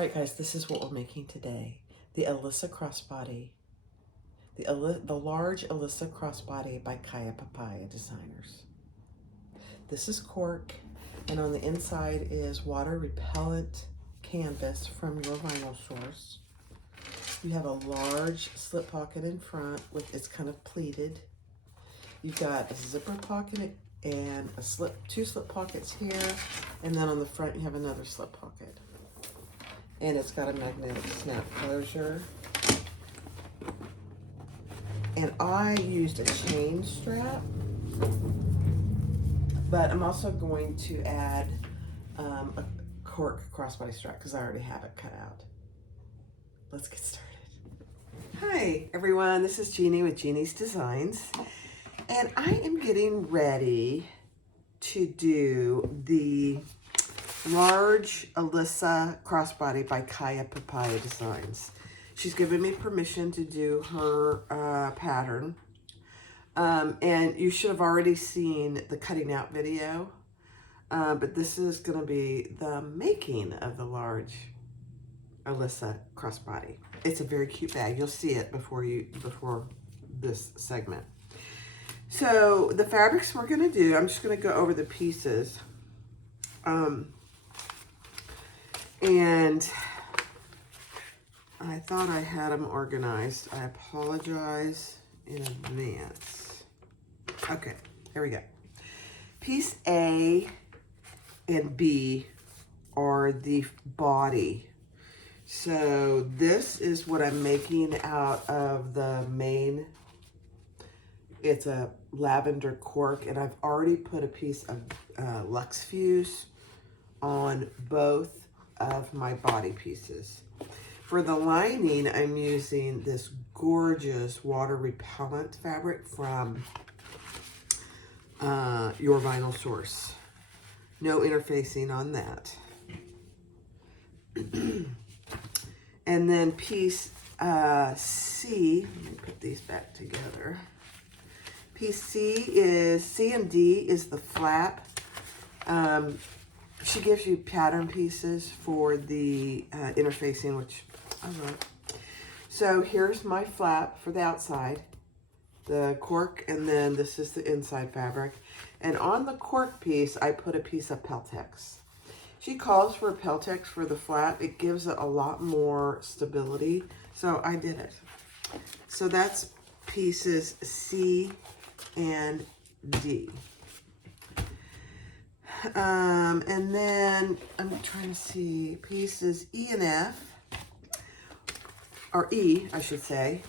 right, guys, this is what we're making today. The Alyssa Crossbody. The large Alyssa Crossbody by Papaya Designers. This is cork, and on the inside is water repellent canvas from your vinyl source. You have a large slip pocket in front with it's kind of pleated. You've got a zipper pocket and two slip pockets here, and then on the front you have another slip pocket. And it's got a magnetic snap closure. And I used a chain strap, but I'm also going to add a cork crossbody strap because I already have it cut out. Let's get started. Hi everyone, this is Jeannie with Jeannie's Designs, and I am getting ready to do the large Alyssa Crossbody by Papaya Designs. She's given me permission to do her pattern, and you should have already seen the cutting out video, but this is going to be the making of the large Alyssa Crossbody. It's a very cute bag. You'll see it before this segment. So the fabrics we're going to do, I'm just going to go over the pieces. And I thought I had them organized. I apologize in advance. Okay, here we go. Piece A and B are the body. So this is what I'm making out of the main. It's a lavender cork, and I've already put a piece of Lux Fuse on both of my body pieces. For the lining, I'm using this gorgeous water repellent fabric from your vinyl source. No interfacing on that. And then piece C, let me put these back together. Piece C and D is the flap. She gives you pattern pieces for the interfacing, which I love. So here's my flap for the outside, the cork, and then this is the inside fabric. And on the cork piece, I put a piece of Peltex. She calls for Peltex for the flap. It gives it a lot more stability, so I did it. So that's pieces C and D. And then I'm trying to see pieces E and F, or E, I should say,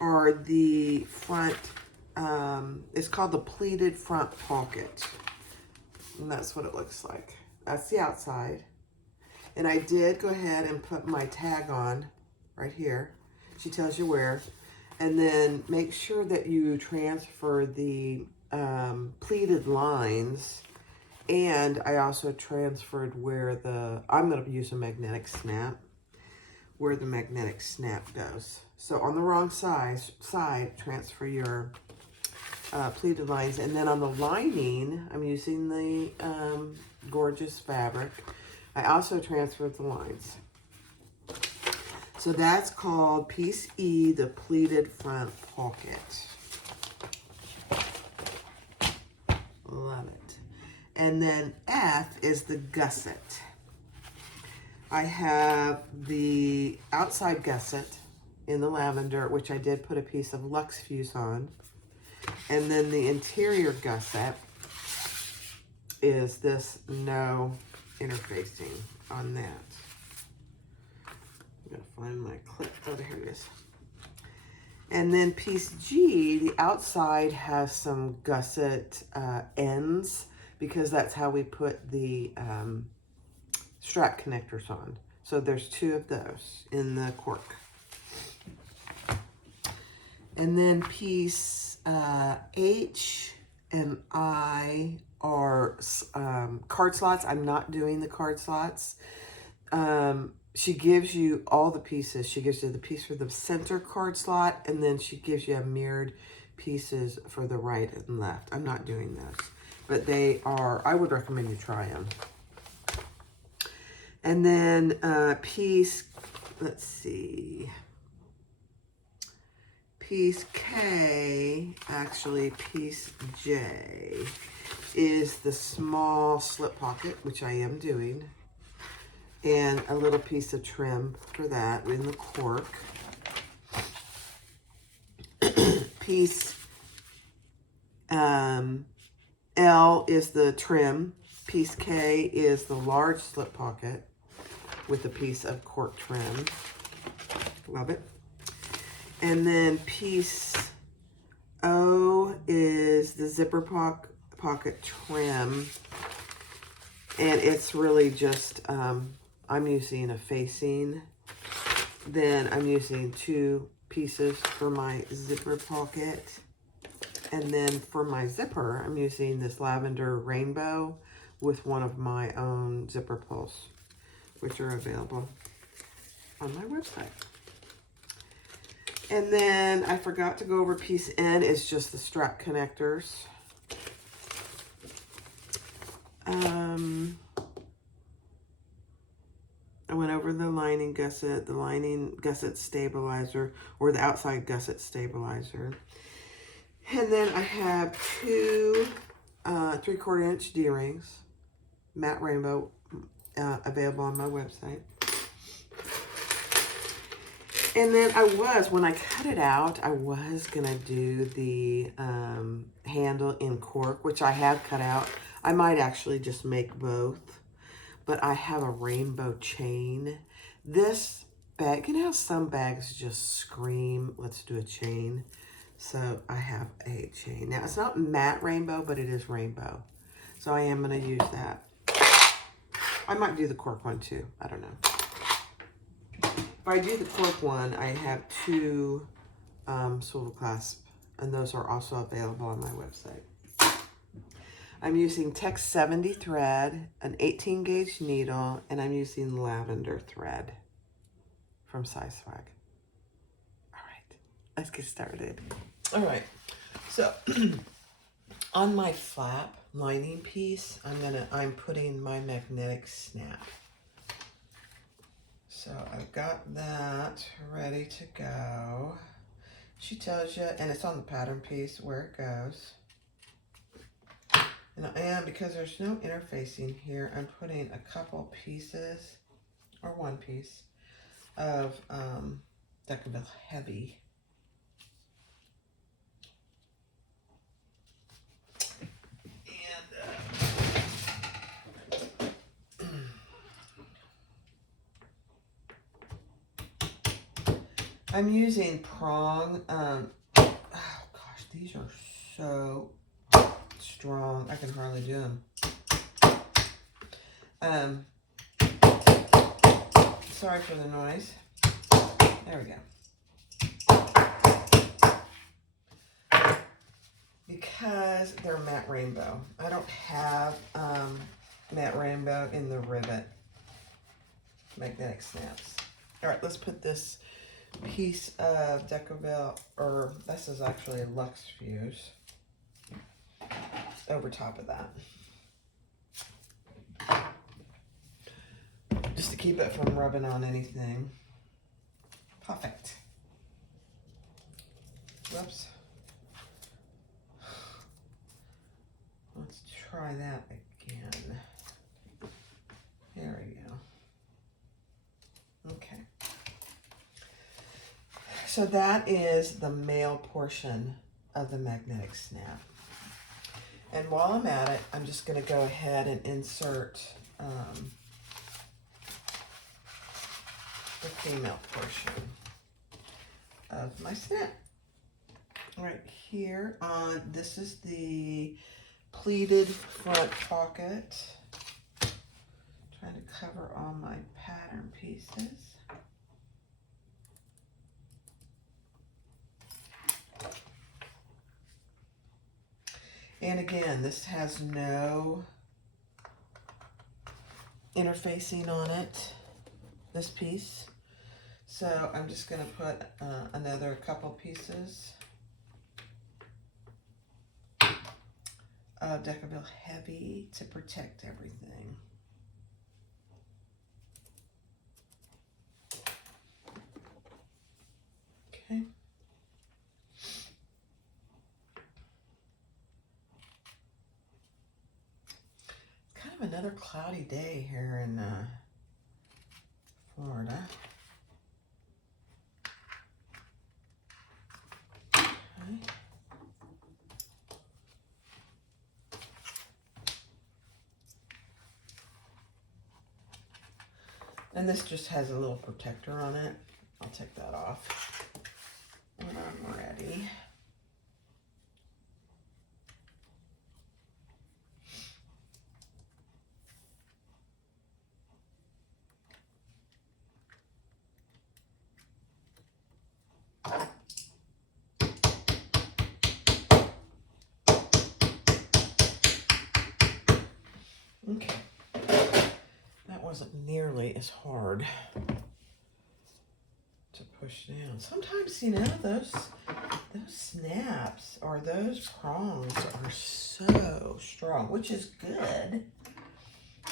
are the front, it's called the pleated front pocket. And that's what it looks like. That's the outside. And I did go ahead and put my tag on right here. She tells you where. And then make sure that you transfer the pleated lines. And I also transferred where I'm going to use a magnetic snap, where the magnetic snap goes. So on the wrong side, transfer your pleated lines. And then on the lining, I'm using the gorgeous fabric. I also transferred the lines. So that's called piece E, the pleated front pocket. Love it. And then F is the gusset. I have the outside gusset in the lavender, which I did put a piece of Lux Fuse on. And then the interior gusset is this no interfacing on that. I'm gonna find my clip. Oh, here it is. And then piece G, the outside has some gusset ends, because that's how we put the strap connectors on. So there's two of those in the cork. And then piece H and I are card slots. I'm not doing the card slots. She gives you all the pieces. She gives you the piece for the center card slot, and then she gives you a mirrored pieces for the right and left. I'm not doing those, but they are, I would recommend you try them. And then piece, let's see, piece K, actually piece J, is the small slip pocket, which I am doing, and a little piece of trim for that in the cork. Piece L is the trim. Piece K is the large slip pocket with a piece of cork trim. Love it. And then piece O is the zipper pocket trim. And it's really just, I'm using a facing. Then I'm using 2 pieces for my zipper pocket. And then for my zipper, I'm using this lavender rainbow with one of my own zipper pulls, which are available on my website. And then I forgot to go over piece N, is just the strap connectors. I went over the lining gusset, the lining gusset stabilizer, or the outside gusset stabilizer. And then I have 2 3/4 inch D-rings, matte rainbow, available on my website. And then when I cut it out, I was gonna do the handle in cork, which I have cut out. I might actually just make both, but I have a rainbow chain. This bag, you know how some bags just scream, let's do a chain? So I have a chain. Now, it's not matte rainbow, but it is rainbow. So I am going to use that. I might do the cork one too. I don't know. If I do the cork one, I have 2 swivel clasps, and those are also available on my website. I'm using Tex 70 thread, an 18 gauge needle, and I'm using lavender thread from Size Swag. All right, let's get started. All right, so on my flap lining piece, I'm putting my magnetic snap. So I've got that ready to go. She tells you, and it's on the pattern piece where it goes. And I am, because there's no interfacing here, I'm putting a couple pieces, or 1 piece, of Decaville Heavy. I'm using prong. Oh gosh, these are so strong. I can hardly do them. Sorry for the noise. There we go. Because they're matte rainbow. I don't have matte rainbow in the rivet magnetic snaps. All right, let's put this piece of Decaville, or this is actually a Luxe Fuse, over top of that. Just to keep it from rubbing on anything. Perfect. Whoops. Let's try that again. There we go. Okay. So that is the male portion of the magnetic snap. And while I'm at it, I'm just going to go ahead and insert the female portion of my snap. Right here on, this is the pleated front pocket. Trying to cover all my pattern pieces. And again, this has no interfacing on it, this piece. So I'm just going to put another couple pieces of Decaville Heavy to protect everything. have another cloudy day here in Florida. Okay. And this just has a little protector on it. I'll take that off when I'm ready. Okay. That wasn't nearly as hard to push down. Sometimes, you know, those snaps or those prongs are so strong, which is good.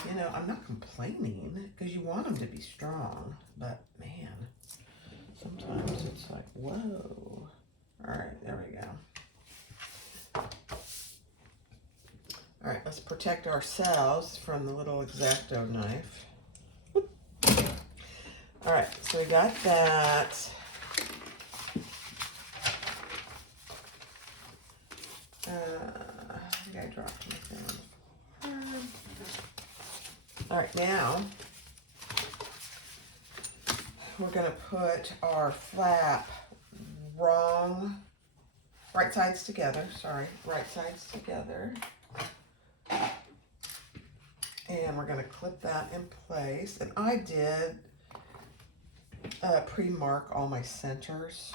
You know, I'm not complaining because you want them to be strong, but man, sometimes it's like, whoa. All right, there we go. All right, let's protect ourselves from the little X-Acto knife. All right, so we got that. I think I dropped my thing on the floor. All right, now we're gonna put our flap right sides together, and we're gonna clip that in place. And I did pre-mark all my centers.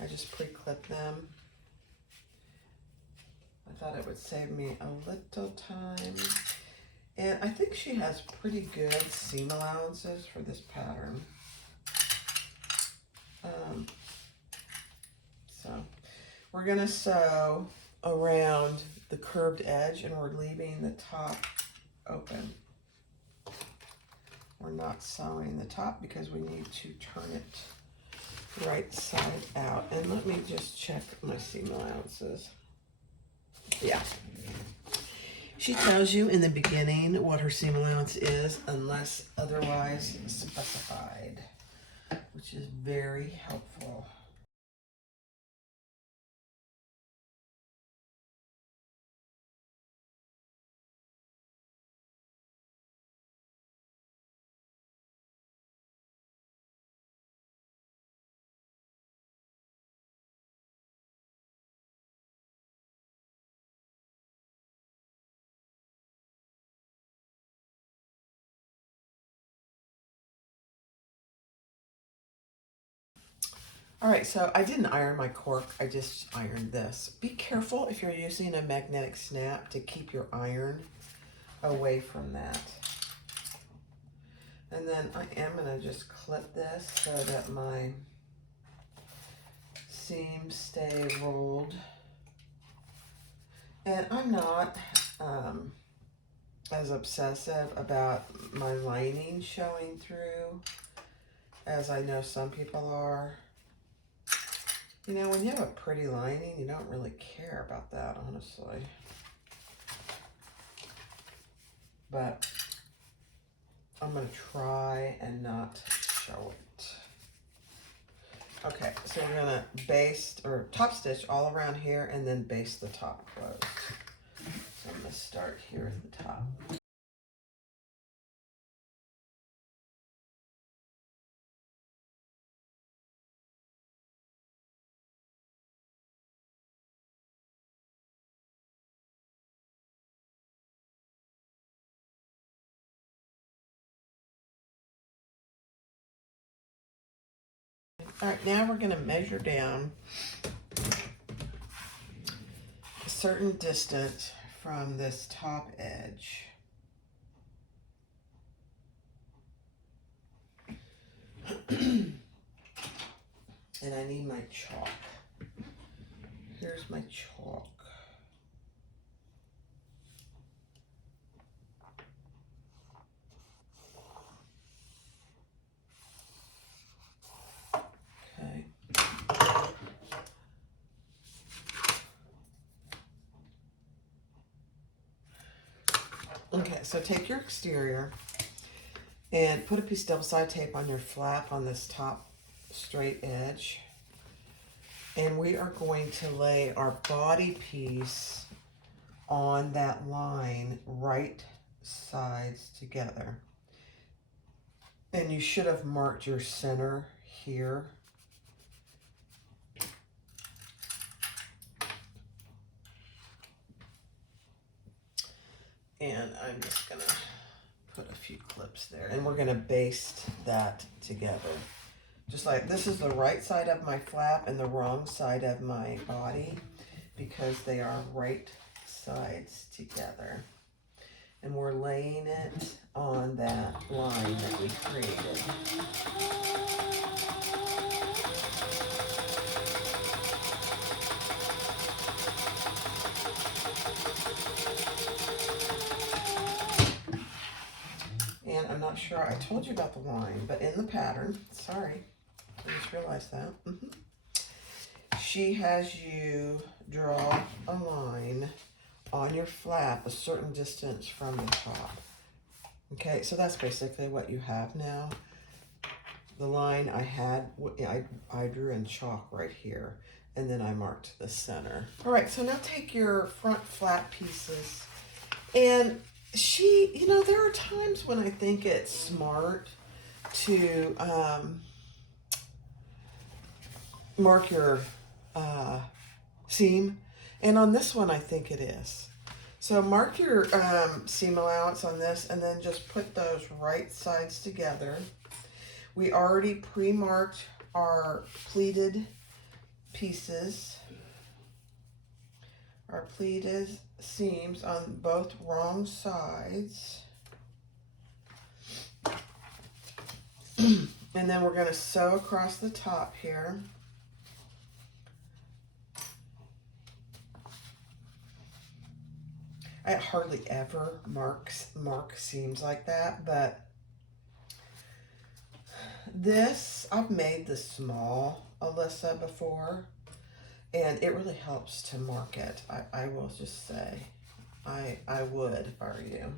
I just pre-clipped them. I thought it would save me a little time. And I think she has pretty good seam allowances for this pattern. So we're gonna sew around the curved edge and we're leaving the top open. We're not sewing the top because we need to turn it right side out. And let me just check my seam allowances. Yeah. She tells you in the beginning what her seam allowance is unless otherwise specified, which is very helpful. All right, so I didn't iron my cork, I just ironed this. Be careful if you're using a magnetic snap to keep your iron away from that. And then I am gonna just clip this so that my seams stay rolled. And I'm not as obsessive about my lining showing through as I know some people are. You know, when you have a pretty lining, you don't really care about that, honestly. But I'm going to try and not show it. Okay, so we're going to baste or top stitch all around here and then baste the top closed. So I'm going to start here at the top. All right, now we're going to measure down a certain distance from this top edge. And I need my chalk. Here's my chalk. Okay. Okay, so take your exterior and put a piece of double-sided tape on your flap on this top straight edge. And we are going to lay our body piece on that line, right sides together. And you should have marked your center here. And I'm just gonna put a few clips there, and we're gonna baste that together. Just like this is the right side of my flap and the wrong side of my body, because they are right sides together. And we're laying it on that line that we created. And I'm not sure, I told you about the line, but in the pattern, sorry, I just realized that. She has you draw a line on your flap a certain distance from the top. Okay, so that's basically what you have now. The line I had, I drew in chalk right here, and then I marked the center. All right, so now take your front flap pieces, and you know, there are times when I think it's smart to mark your seam, and on this one I think it is. So mark your seam allowance on this, and then just put those right sides together. We already pre-marked our pleated pieces, our pleated seams on both wrong sides. And then we're going to sew across the top here. I hardly ever mark seams like that, but this, I've made the small Alyssa before, and it really helps to mark it. I will just say, I would if I were you.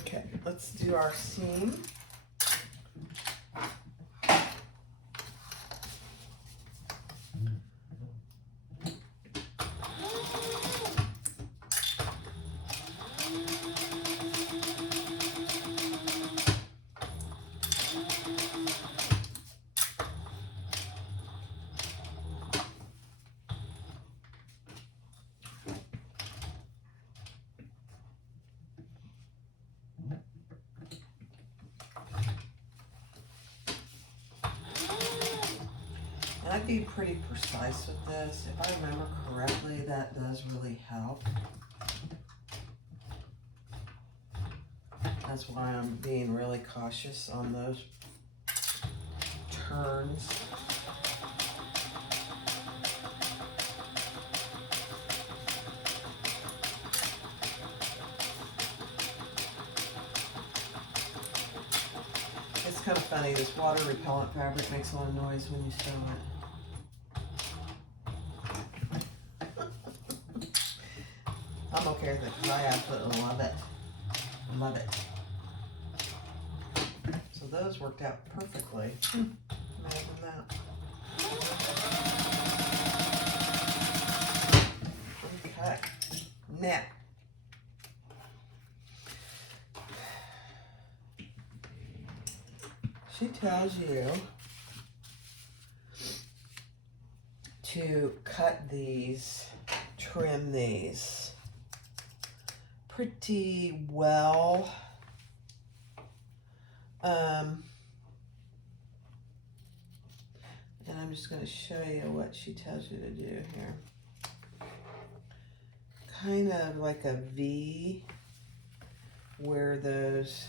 Okay, let's do our seam. I'd be pretty precise with this. If I remember correctly, that does really help. That's why I'm being really cautious on those turns. It's kind of funny, this water repellent fabric makes a lot of noise when you sew it. I'm okay with it because I absolutely love it. Love it. So those worked out perfectly. Imagine that. Okay. Now, she tells you to cut these, trim these pretty well. And I'm just going to show you what she tells you to do here. Kind of like a V, where those,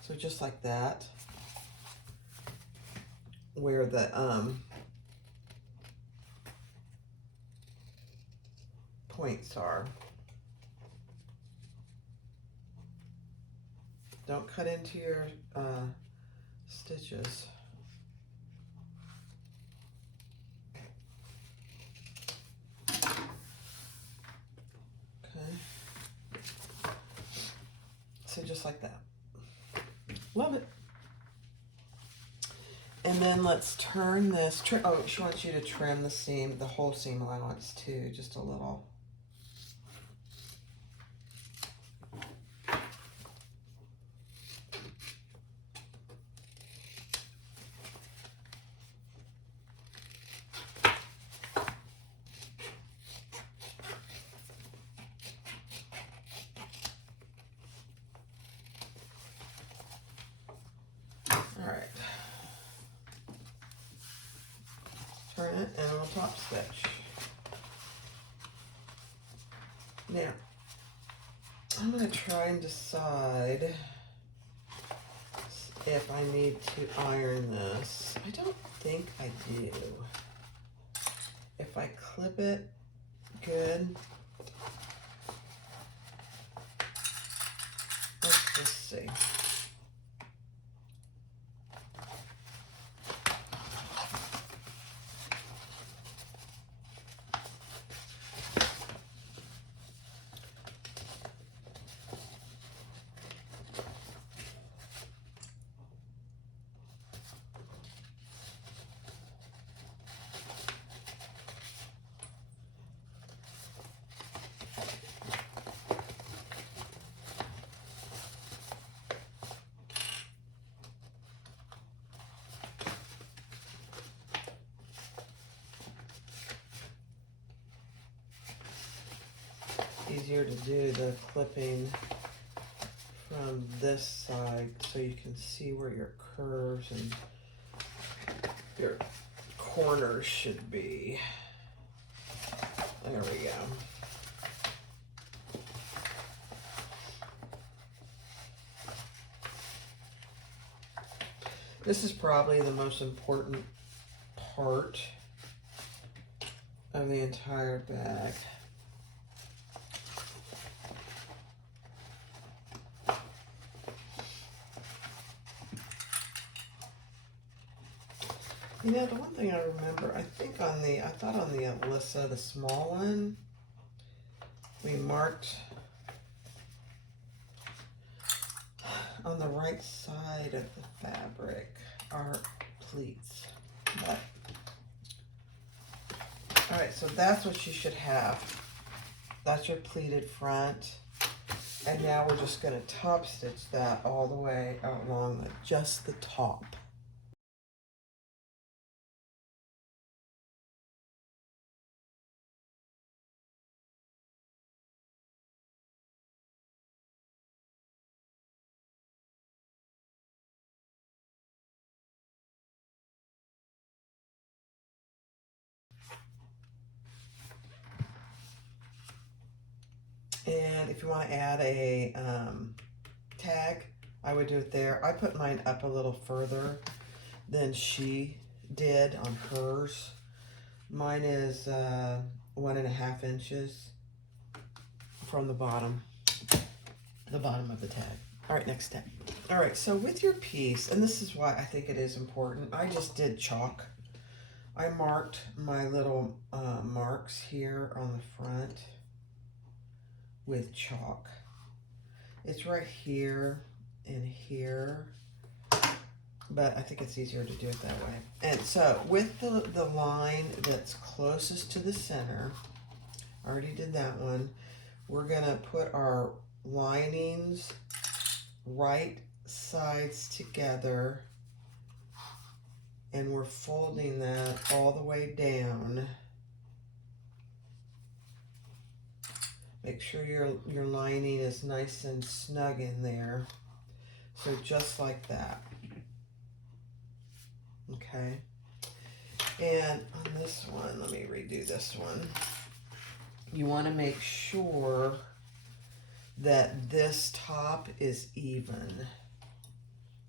so just like that, where the points are. Don't cut into your stitches. Love it. And then let's turn this, oh, she wants you to trim the seam, the whole seam allowance too, just a little. All right. Turn it and we'll top stitch. Now, I'm going to try and decide if I need to iron this. I don't think I do. If I clip it good, let's just see. Easier to do the clipping from this side so you can see where your curves and your corners should be. There we go. This is probably the most important part of the entire bag. You know, the one thing I remember, I thought on the Alyssa, the small one, we marked on the right side of the fabric our pleats. But, all right, so that's what you should have. That's your pleated front. And now we're just gonna top stitch that all the way along just the top. And if you want to add a tag, I would do it there. I put mine up a little further than she did on hers. Mine is 1.5 inches from the bottom of the tag. All right, next step. All right, so with your piece, and this is why I think it is important, I just did chalk. I marked my little marks here on the front with chalk. It's right here and here, but I think it's easier to do it that way. And so with the line that's closest to the center, I already did that one, we're gonna put our linings right sides together, and we're folding that all the way down. Make sure your lining is nice and snug in there. So just like that. Okay. And on this one, let me redo this one. You want to make sure that this top is even.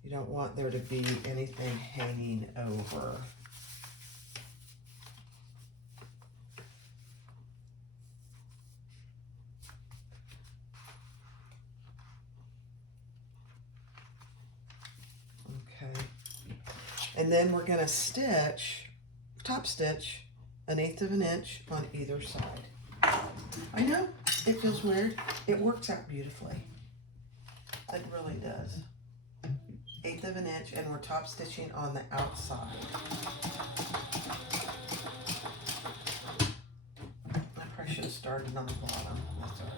You don't want there to be anything hanging over. And then we're going to stitch, top stitch, 1/8 of an inch on either side. I know, it feels weird. It works out beautifully. It really does. 1/8 of an inch, and we're top stitching on the outside. I probably should have started on the bottom. That's all right.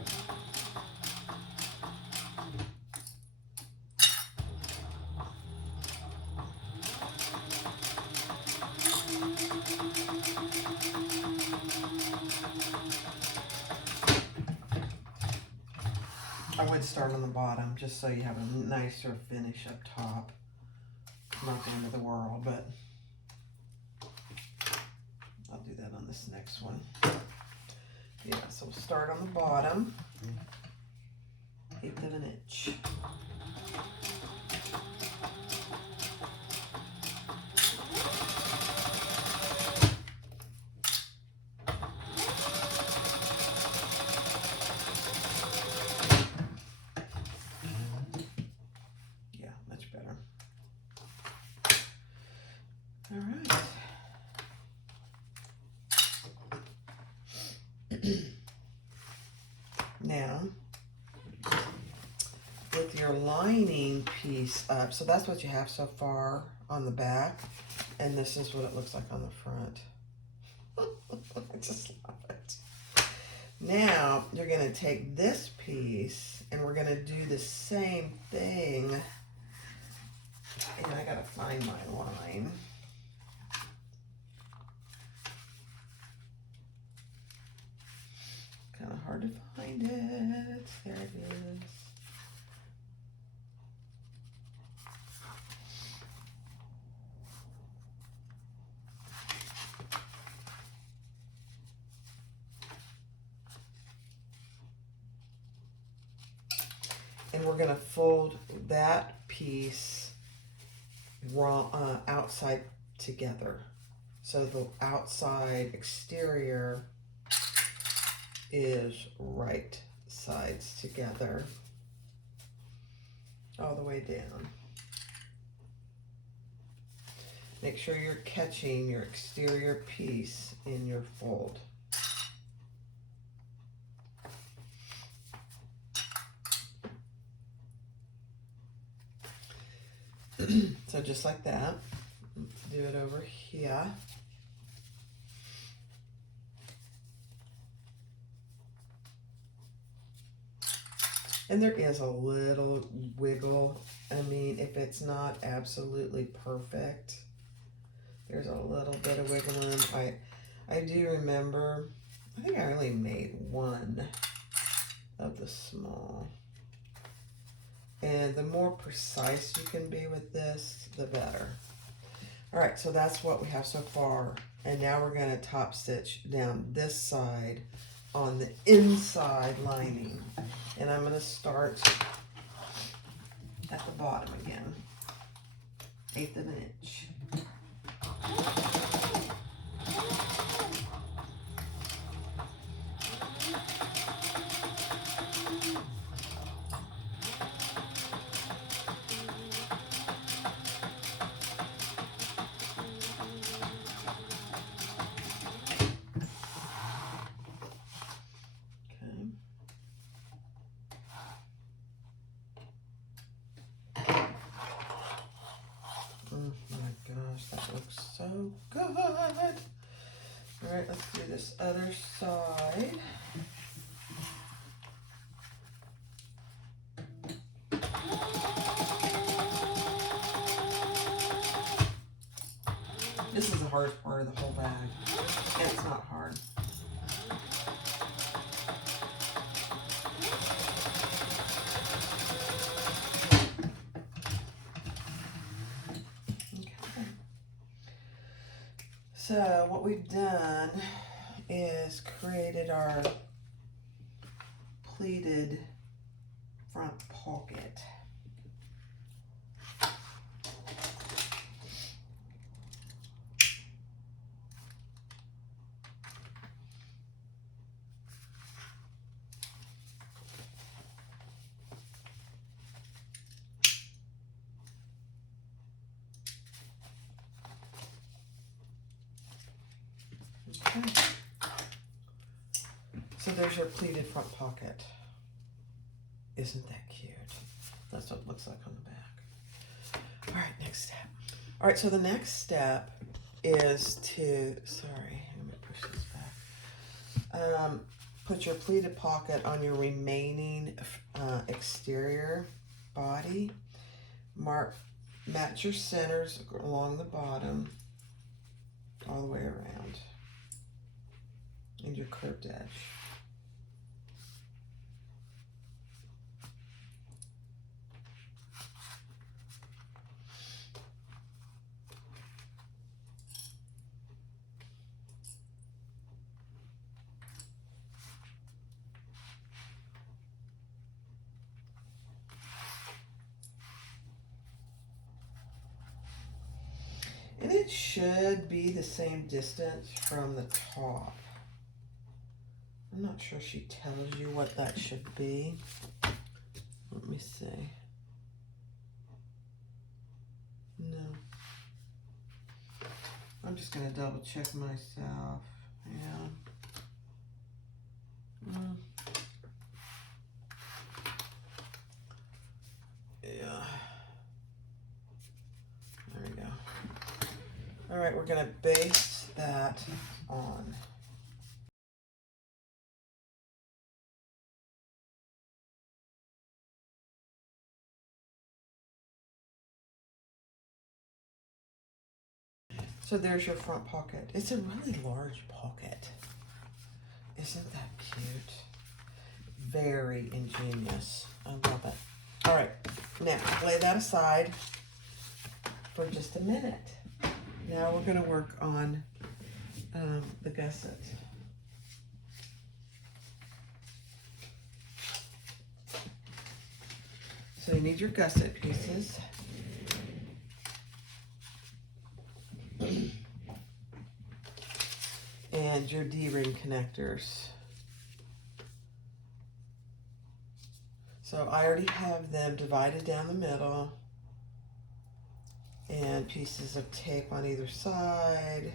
I would start on the bottom just so you have a nicer finish up top. Not the end of the world, but I'll do that on this next one. Yeah, so we'll start on the bottom, 1/8 of an inch. Yeah, much better. All right. Now, with your lining piece up, so that's what you have so far on the back, and this is what it looks like on the front. I just love it. Now, you're going to take this piece, and we're going to do the same thing. And I got to find my line. Kind of hard to find it. There it is. And we're going to fold that piece outside together. So the outside exterior is right sides together all the way down. Make sure you're catching your exterior piece in your fold. So just like that, do it over here. And there is a little wiggle. I mean, if it's not absolutely perfect, there's a little bit of wiggle in. I do remember, I think I only made one of the small. And the more precise you can be with this, the better. All right, so that's what we have so far. And now we're going to top stitch down this side on the inside lining. And I'm going to start at the bottom again, 1/8 of an inch. That looks so good. All right, let's do this other side. This is the hardest part of the whole bag. It's not hard. So what we've done is created our pleated front pocket. Okay. So there's your pleated front pocket. Isn't that cute? That's what it looks like on the back. All right, next step. All right, so the next step is to, sorry, let me push this back. Put your pleated pocket on your remaining exterior body. Match your centers along the bottom all the way around and your curved edge. And it should be the same distance from the top. I'm not sure she tells you what that should be. Let me see. No. I'm just going to double check myself. Yeah. Yeah. There we go. All right, we're going to base that on. So there's your front pocket. It's a really large pocket. Isn't that cute? Very ingenious. I love it. All right, now lay that aside for just a minute. Now we're going to work on the gusset. So you need your gusset pieces. And your D-ring connectors. So I already have them divided down the middle and pieces of tape on either side.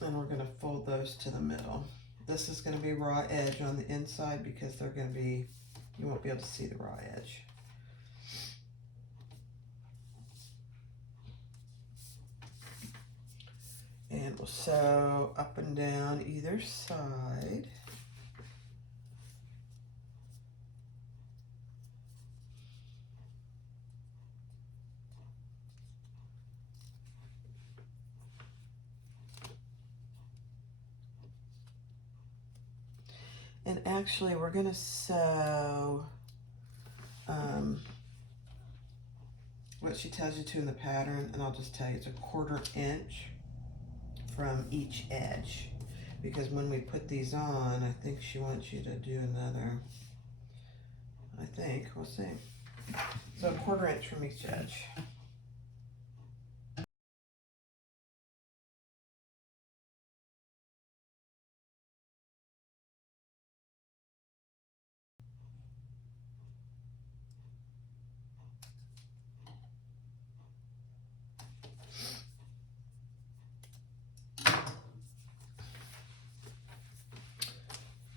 And we're going to fold those to the middle. This is going to be raw edge on the inside because they're going to be, you won't be able to see the raw edge. And we'll sew up and down either side. And actually we're gonna sew what she tells you to in the pattern, and I'll just tell you it's a 1/4 inch from each edge, because when we put these on, I think she wants you to do another, I think, we'll see. So a 1/4 inch from each edge.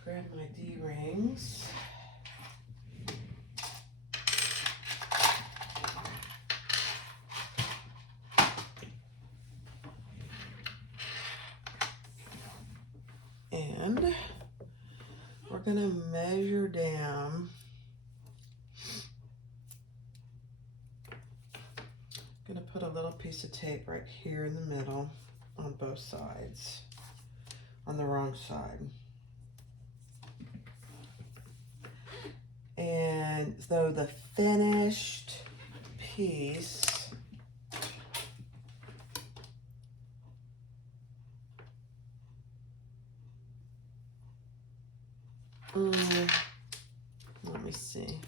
Grab my D-rings. And we're gonna measure down. Gonna put a little piece of tape right here in the middle on both sides, on the wrong side. And so the finished piece let me see.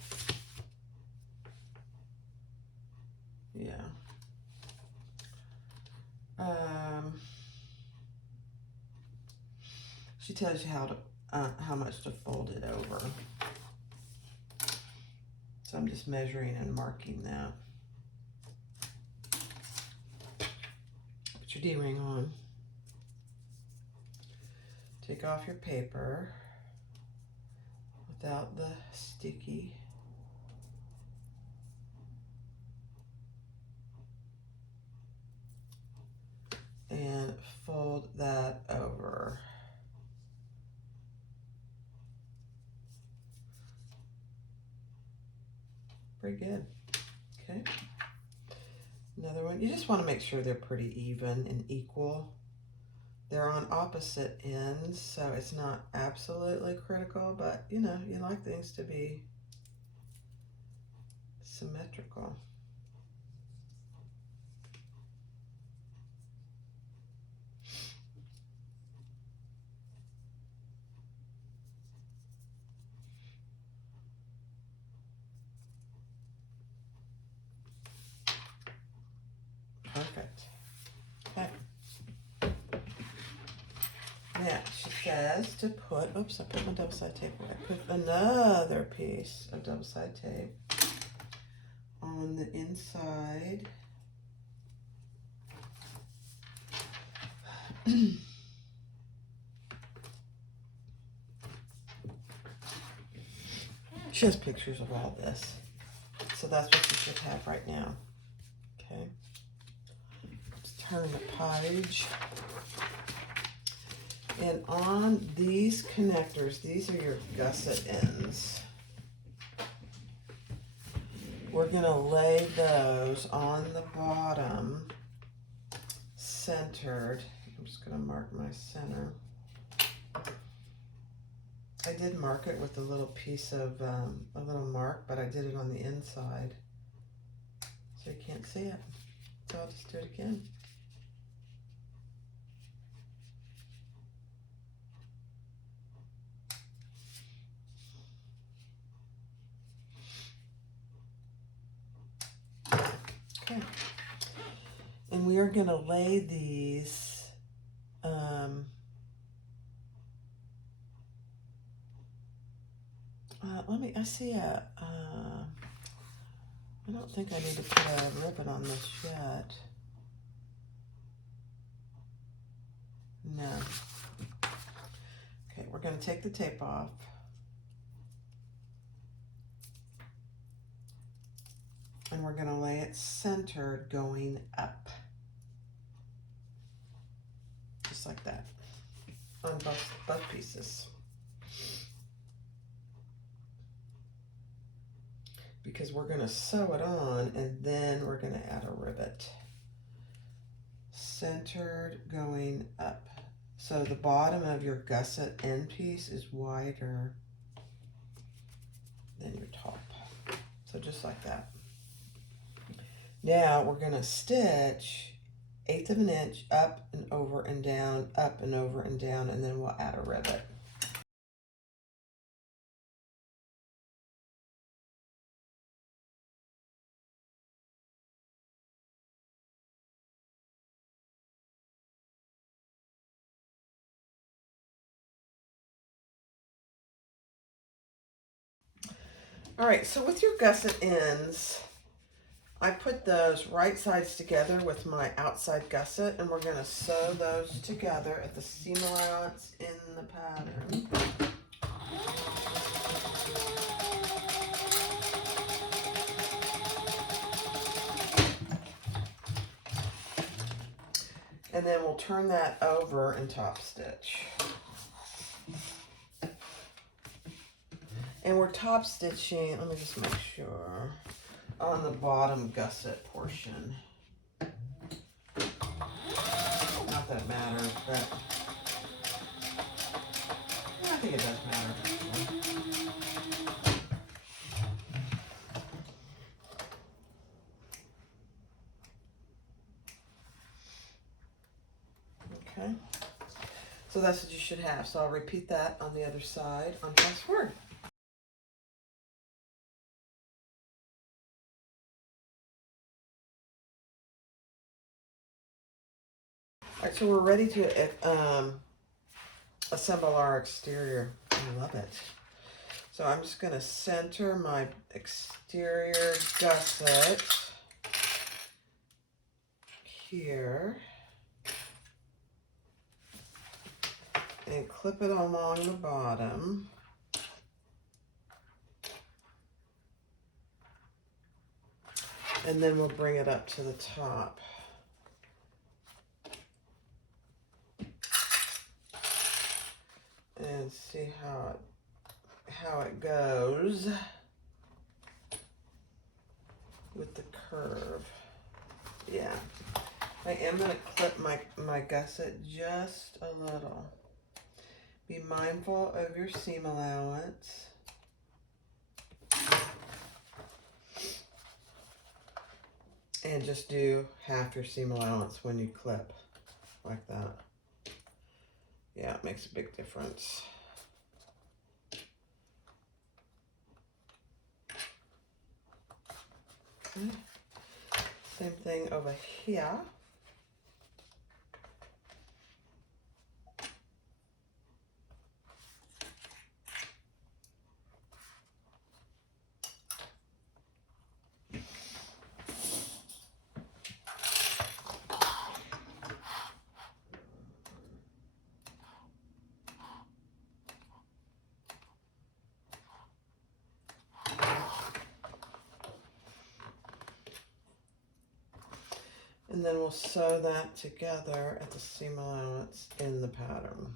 Yeah. She tells you how much to fold it over. So I'm just measuring and marking that. Put your D-ring on. Take off your paper with without the sticky. And fold that over. Pretty good. Okay. Another one. You just want to make sure they're pretty even and equal. They're on opposite ends, so it's not absolutely critical, but you know, you like things to be symmetrical. Perfect. Okay. Now she says to put, oops, I put my double side tape away. Put another piece of double side tape on the inside. She has pictures of all this. So that's what you should have right now. Okay. Let's turn the page. And on these connectors, these are your gusset ends. We're gonna lay those on the bottom, centered. I'm just gonna mark my center. I did mark it with a little piece of, a little mark, but I did it on the inside. So you can't see it. So I'll just do it again. Okay. And we are gonna lay these, I see I don't think I need to put a ribbon on this yet. No. Okay, we're going to take the tape off. And we're going to lay it centered going up. Just like that. On both pieces. Because we're going to sew it on and then we're going to add a rivet. Centered going up. So the bottom of your gusset end piece is wider than your top. So just like that. Now we're going to stitch 1/8 of an inch up and over and down, up and over and down, and then we'll add a rivet. All right, so with your gusset ends, I put those right sides together with my outside gusset, and we're going to sew those together at the seam allowance in the pattern. And then we'll turn that over and top stitch. And we're top stitching, let me just make sure, on the bottom gusset portion. Not that it matters, but I think it does matter. Okay, so that's what you should have. So I'll repeat that on the other side on fast forward. All right, so we're ready to assemble our exterior. I love it. So I'm just going to center my exterior gusset here and clip it along the bottom. And then we'll bring it up to the top. And see how it goes with the curve. Yeah, I am going to clip my gusset just a little. Be mindful of your seam allowance. And just do half your seam allowance when you clip, like that. Yeah, it makes a big difference. Okay. Same thing over here. And then we'll sew that together at the seam allowance in the pattern.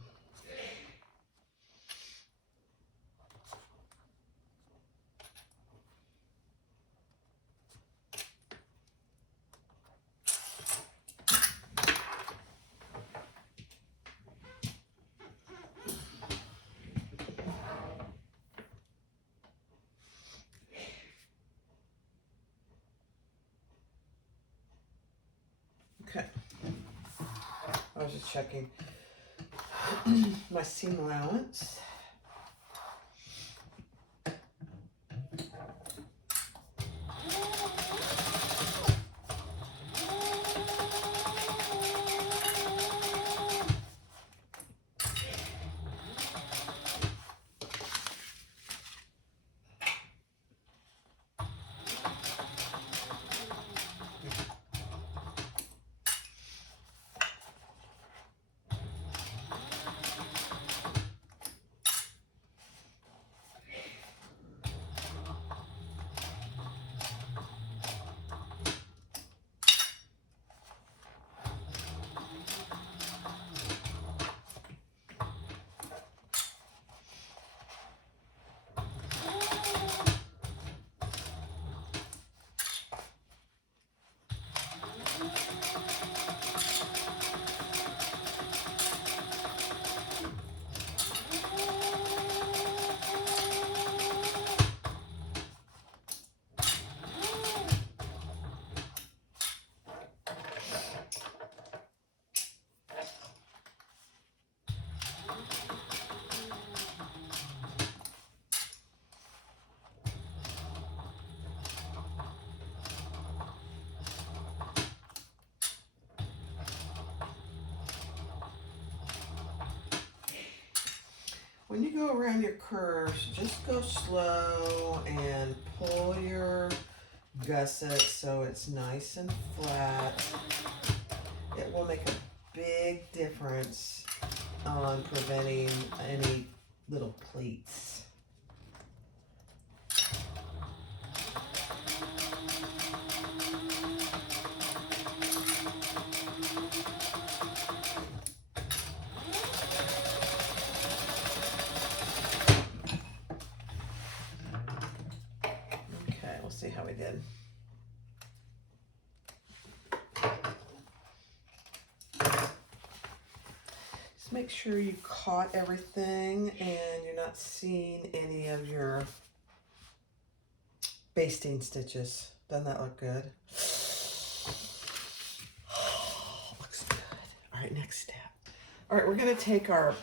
Okay, I was just checking my seam allowance. When you go around your curves, just go slow and pull your gusset so it's nice and flat. It will make a big difference on preventing any little pleats. Okay, we'll see how we did. Just make sure you caught everything and you're not seeing any of your basting stitches. Doesn't that look good? Looks good. All right, next step. All right, we're gonna take our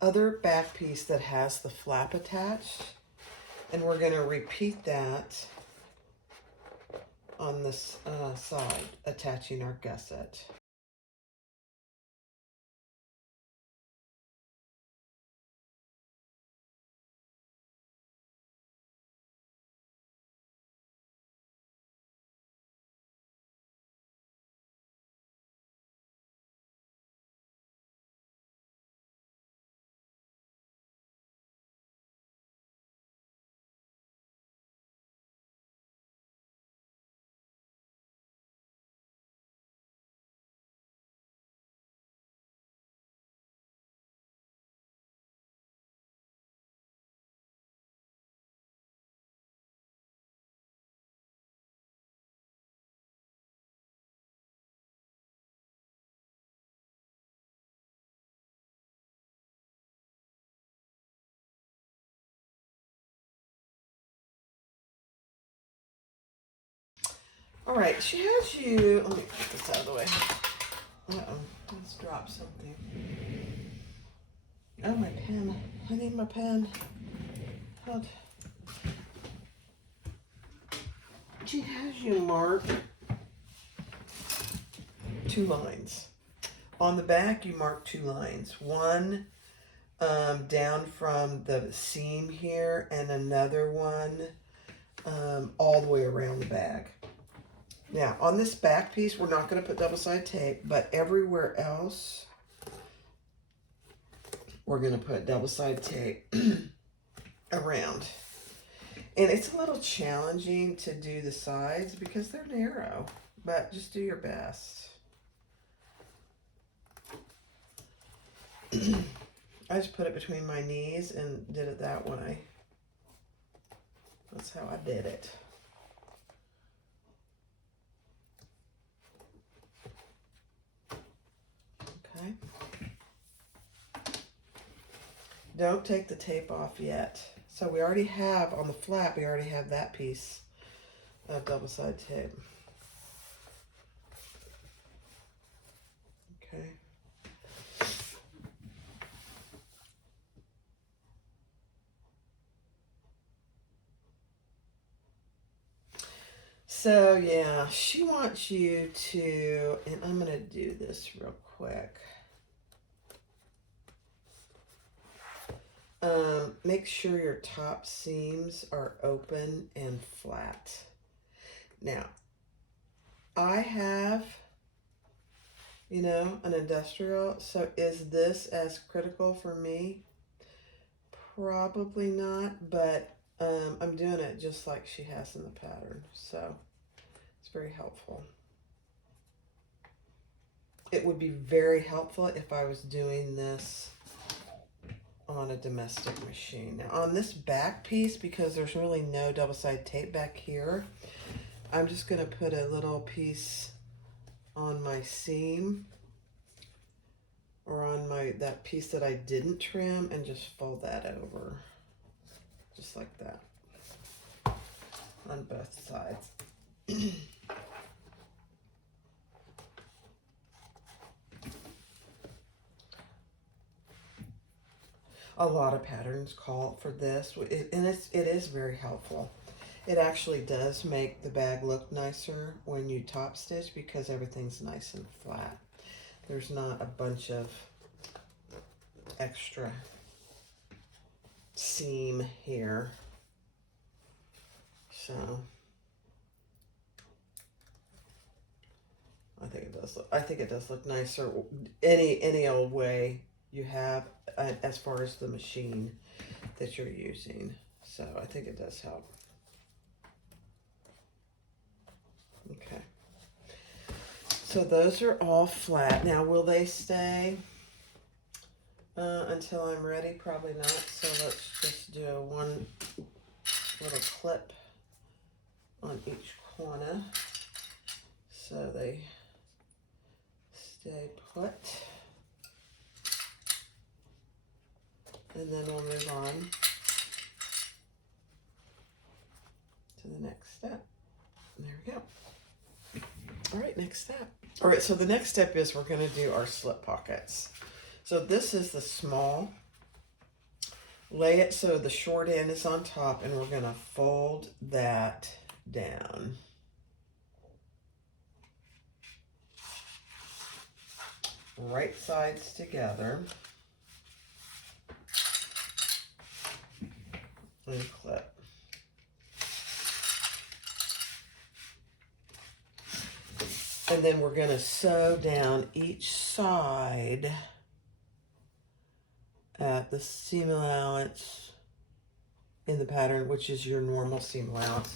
other back piece that has the flap attached, and we're gonna repeat that on this side, attaching our gusset. All right, she has you. Let me put this out of the way. Uh-oh, let's drop something. Oh, my pen. I need my pen. Hold. She has you mark 2 lines. On the back, you mark 2 lines. One down from the seam here, and another one all the way around the bag. Now, on this back piece, we're not going to put double-sided tape, but everywhere else, we're going to put double-sided tape around. And it's a little challenging to do the sides because they're narrow, but just do your best. I just put it between my knees and did it that way. That's how I did it. Okay. Don't take the tape off yet. So we already have, on the flap, we already have that piece of double-sided tape. Okay. So yeah, she wants you to, and I'm going to do this real quick. Make sure your top seams are open and flat. Now, I have, you know, an industrial, so is this as critical for me? Probably not, but I'm doing it just like she has in the pattern, so it's very helpful. It would be very helpful if I was doing this on a domestic machine. Now on this back piece, because there's really no double-sided tape back here, I'm just going to put a little piece on my seam or on that piece that I didn't trim and just fold that over just like that on both sides. A lot of patterns call for this, and it is very helpful. It actually does make the bag look nicer when you top stitch because everything's nice and flat. There's not a bunch of extra seam here. So I think it does look nicer any old way you have as far as the machine that you're using. So I think it does help. Okay. So those are all flat. Now, will they stay until I'm ready? Probably not. So let's just do one little clip on each corner so they stay put. And then we'll move on to the next step. There we go. All right, next step. All right, so the next step is we're going to do our slip pockets. So this is the small. Lay it so the short end is on top, and we're going to fold that down. Right sides together. And clip. And then we're going to sew down each side at the seam allowance in the pattern, which is your normal seam allowance,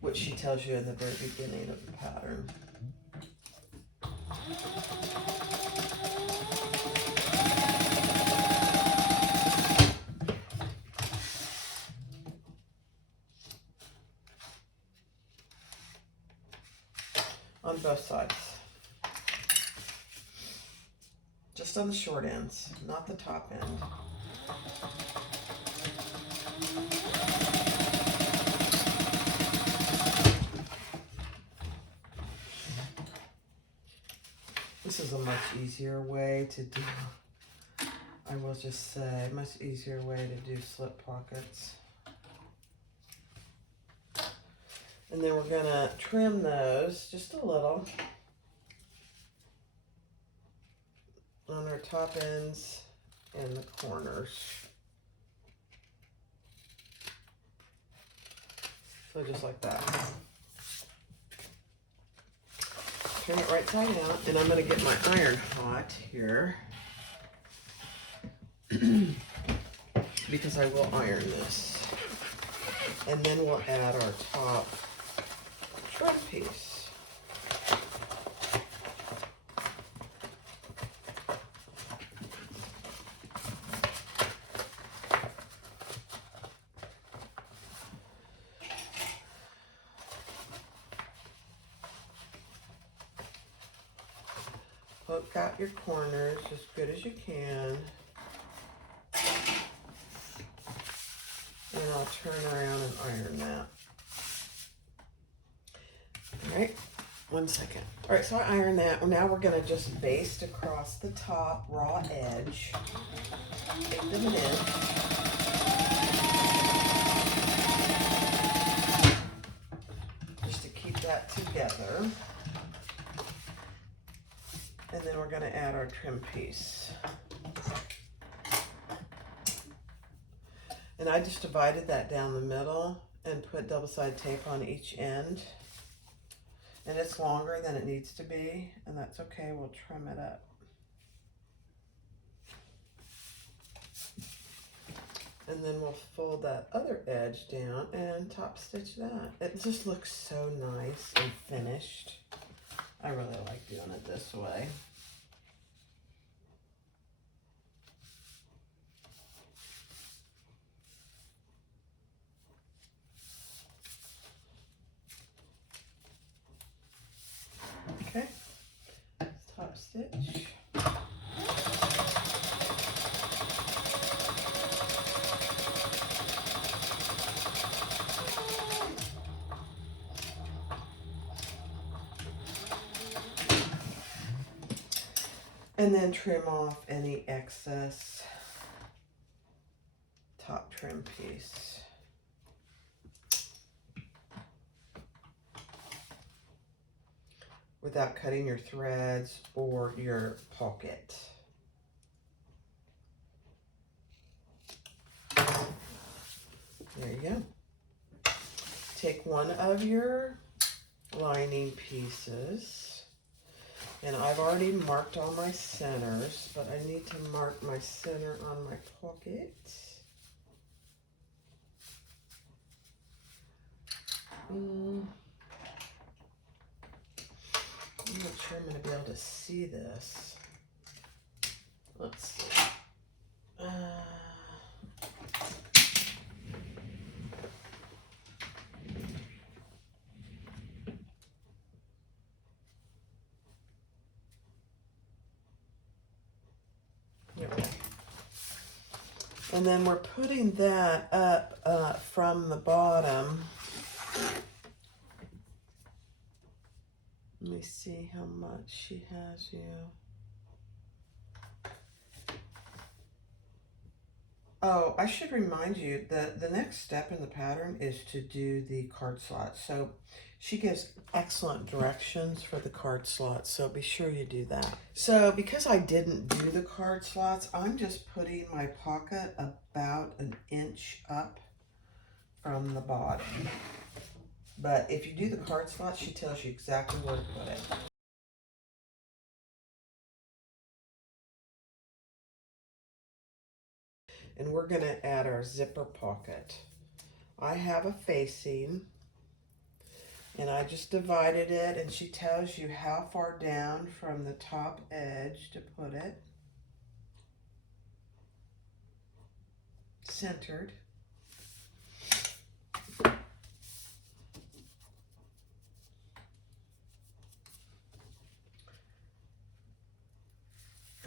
which she tells you in the very beginning of the pattern. On both sides. Just on the short ends, not the top end. This is a much easier way to do, I will just say, much easier way to do slip pockets. And then we're gonna trim those just a little on our top ends and the corners. So just like that. Turn it right side out, and I'm gonna get my iron hot here because I will iron this. And then we'll add our top trim piece. Poke out your corners as good as you can. And I'll turn around and iron that. All right, 1 second. All right, so I ironed that. Well, now we're gonna just baste across the top raw edge. Take them in. Just to keep that together. And then we're gonna add our trim piece. And I just divided that down the middle and put double-sided tape on each end. And it's longer than it needs to be, and that's okay, we'll trim it up. And then we'll fold that other edge down and top stitch that. It just looks so nice and finished. I really like doing it this way. Okay, top stitch. And then trim off any excess top trim piece. Without cutting your threads or your pocket. There you go. Take one of your lining pieces, and I've already marked all my centers, but I need to mark my center on my pocket. I'm not sure I'm going to be able to see this. Let's see. There we go. And then we're putting that up from the bottom. Let me see how much she has you. Oh, I should remind you that the next step in the pattern is to do the card slots. So she gives excellent directions for the card slots, so be sure you do that. So because I didn't do the card slots, I'm just putting my pocket about 1 inch up from the bottom. But if you do the card slots, she tells you exactly where to put it. And we're going to add our zipper pocket. I have a facing, and I just divided it, and she tells you how far down from the top edge to put it. Centered.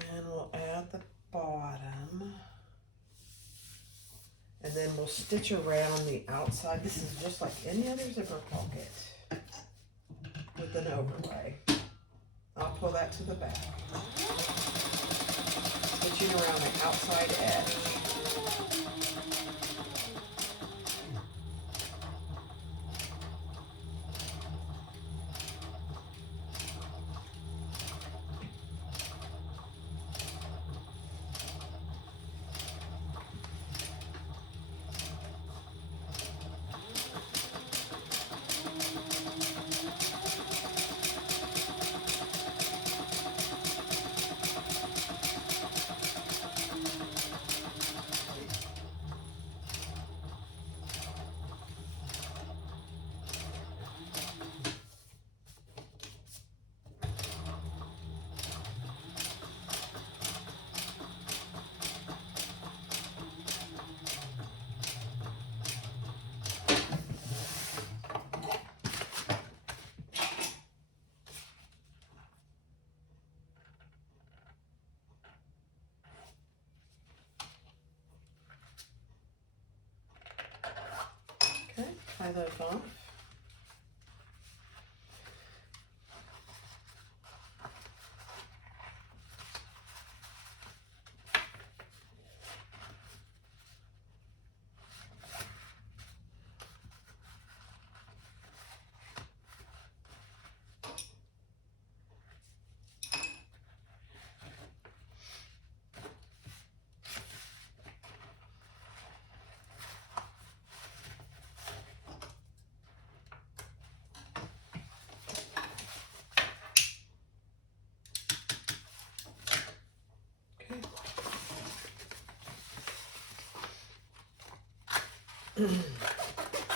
And we'll add the bottom. And then we'll stitch around the outside. This is just like any other zipper pocket with an overlay. I'll pull that to the back. Stitching around the outside edge. Okay, tie those off.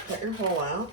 Cut your hole out.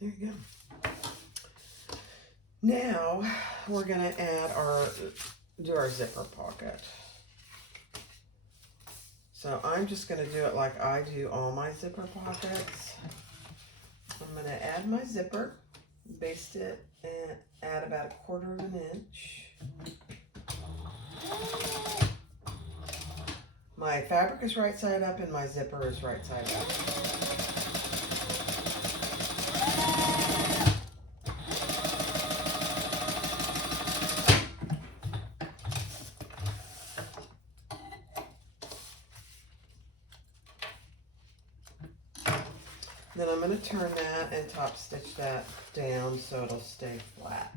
There you go. Now we're gonna do our zipper pocket. So I'm just gonna do it like I do all my zipper pockets. I'm gonna add my zipper, baste it, and add about 1/4 of an inch. My fabric is right side up and my zipper is right side up. Then I'm going to turn that and top stitch that down so it'll stay flat.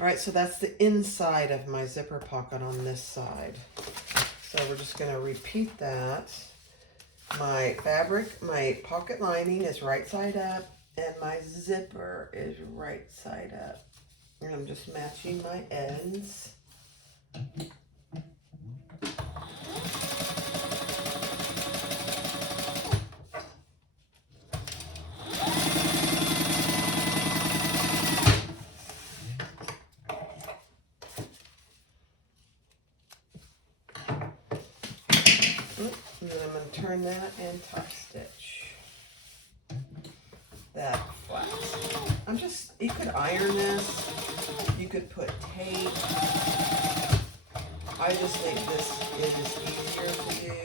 All right, so that's the inside of my zipper pocket on this side. So we're just going to repeat that. My fabric, my pocket lining is right side up, and my zipper is right side up. And I'm just matching my ends. And then I'm going to turn that and top stitch that flat. You could iron this, you could put tape. I just think this is easier to do.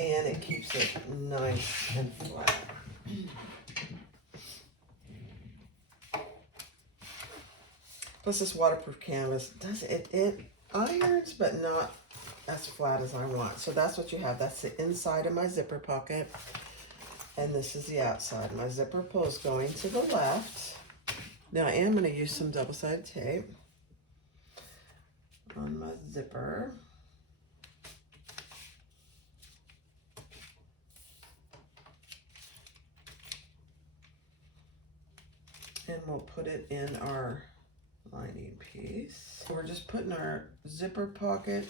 And it keeps it nice and flat. Plus this waterproof canvas, it irons, but not as flat as I want. So that's what you have. That's the inside of my zipper pocket. And this is the outside. My zipper pull is going to the left. Now I am going to use some double-sided tape on my zipper. And we'll put it in our lining piece. We're just putting our zipper pocket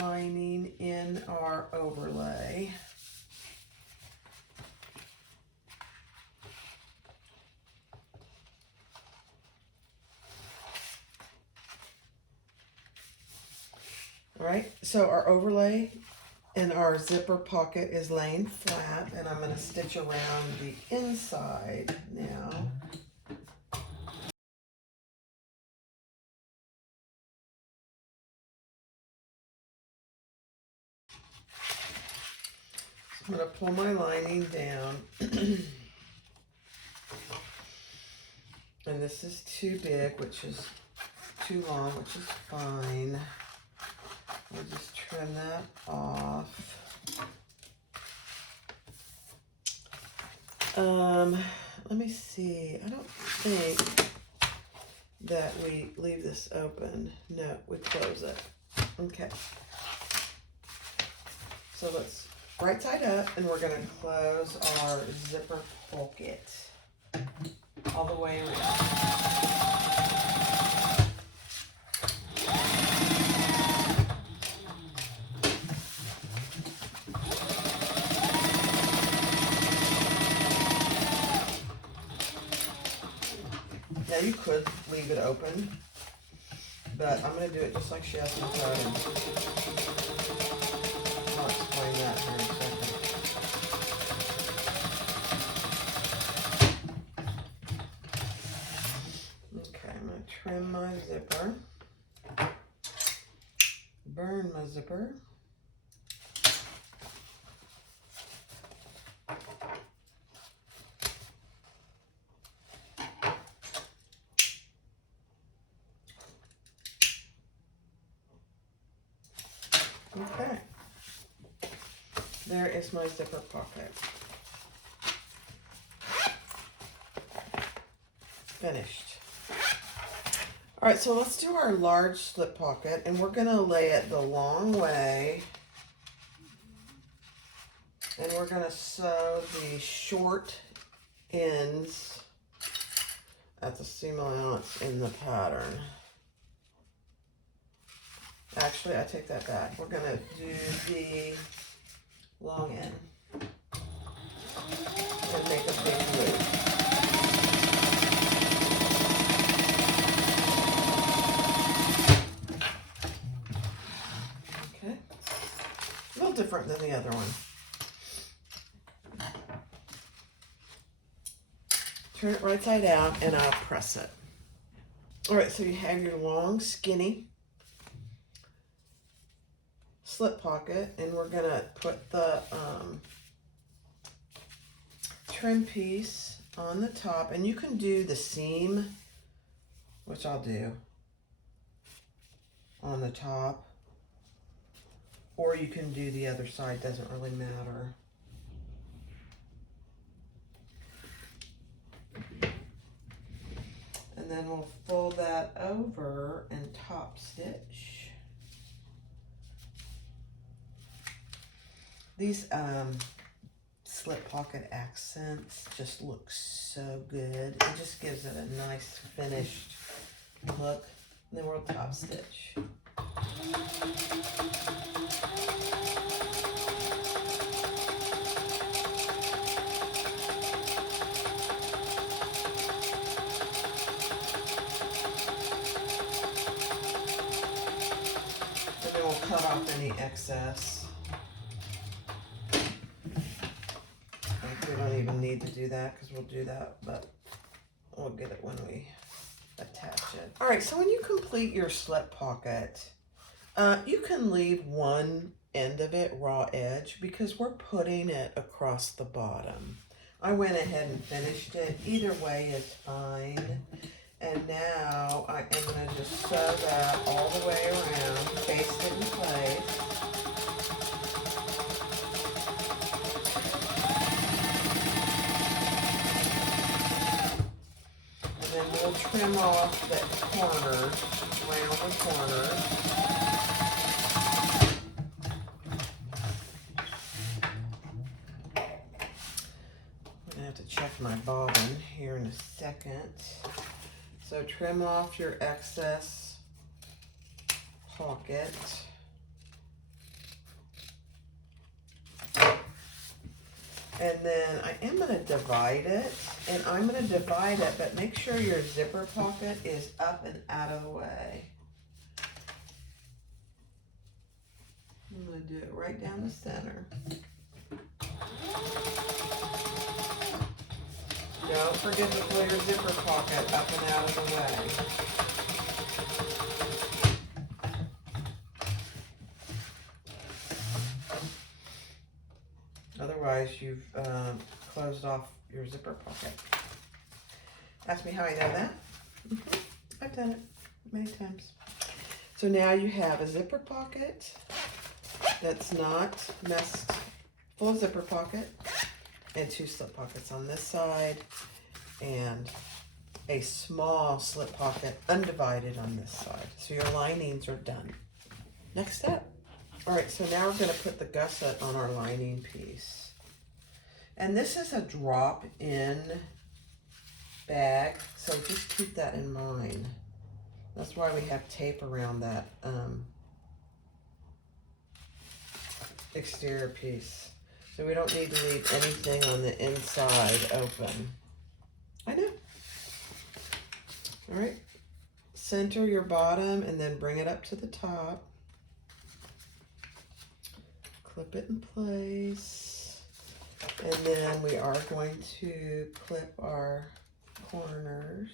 lining in our overlay. All right, so our overlay and our zipper pocket is laying flat, and I'm going to stitch around the inside now. I'm going to pull my lining down, and this is too big, which is too long, which is fine. We'll just trim that off. Let me see. I don't think that we leave this open. No, we close it. Okay. So let's right side up, and we're going to close our zipper pocket all the way around. Now you could leave it open, but I'm going to do it just like she asked me to. I'll explain that here in a second. Okay, I'm going to trim my zipper, burn my zipper. Okay, there is my zipper pocket. Finished. All right, so let's do our large slip pocket, and we're gonna lay it the long way, and we're gonna sew the short ends at the seam allowance in the pattern. Actually, I take that back. We're gonna do the long end and make a big loop. Okay, a little different than the other one. Turn it right side out, and I'll press it. All right, so you have your long, skinny slip pocket, and we're gonna put the trim piece on the top, and you can do the seam, which I'll do on the top, or you can do the other side, doesn't really matter. And then we'll fold that over and top stitch. These slip pocket accents just look so good. It just gives it a nice finished look. And then we'll top stitch. And then we'll cut off any excess. We don't even need to do that because we'll do that, but we'll get it when we attach it. All right, so when you complete your slip pocket, you can leave one end of it raw edge because we're putting it across the bottom. I went ahead and finished it. Either way is fine. And now I am going to just sew that all the way around, baste it in place. And then we'll trim off the corners, around the corners. I'm going to have to check my bobbin here in a second. So trim off your excess pocket. And then I am going to divide it, and I'm going to divide it, but make sure your zipper pocket is up and out of the way. I'm going to do it right down the center. Don't forget to pull your zipper pocket up and out of the way. Otherwise, you've closed off your zipper pocket. Ask me how I know that. I've done it many times. So now you have a zipper pocket that's not messed, full zipper pocket, and 2 slip pockets on this side, and a small slip pocket undivided on this side. So your linings are done. Next step. All right, so now we're going to put the gusset on our lining piece. And this is a drop-in bag, so just keep that in mind. That's why we have tape around that exterior piece. So we don't need to leave anything on the inside open. I know. All right, center your bottom and then bring it up to the top. Clip it in place, and then we are going to clip our corners.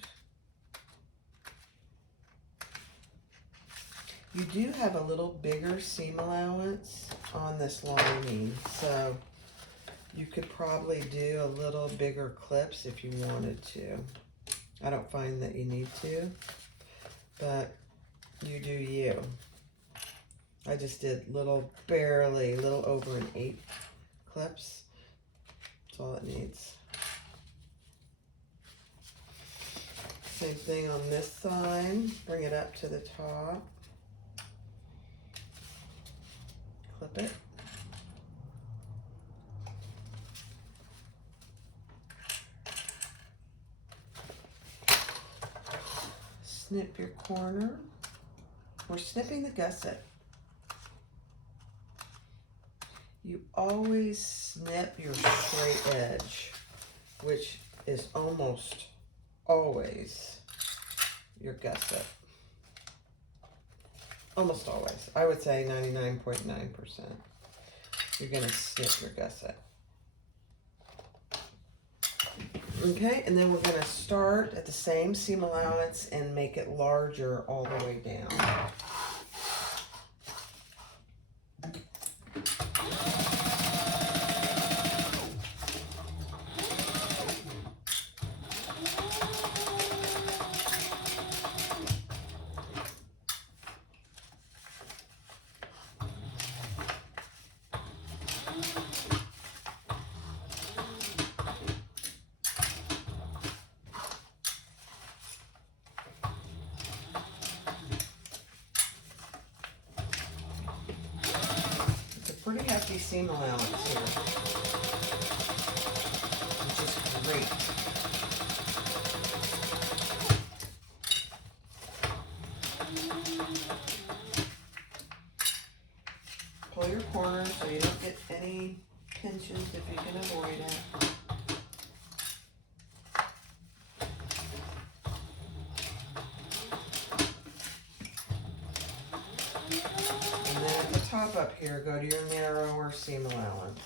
You do have a little bigger seam allowance on this lining, so you could probably do a little bigger clips if you wanted to. I don't find that you need to, but you do you. I just did barely, little over an 8 clips. That's all it needs. Same thing on this side. Bring it up to the top. Clip it. Snip your corner. We're snipping the gusset. You always snip your straight edge, which is almost always your gusset. Almost always. I would say 99.9%. You're going to snip your gusset. Okay, and then we're going to start at the same seam allowance and make it larger all the way down. Pretty hefty seam allowance here, which is great. Pull your corners so you don't get any pinches if you can avoid it. Top up here, go to your narrower seam allowance.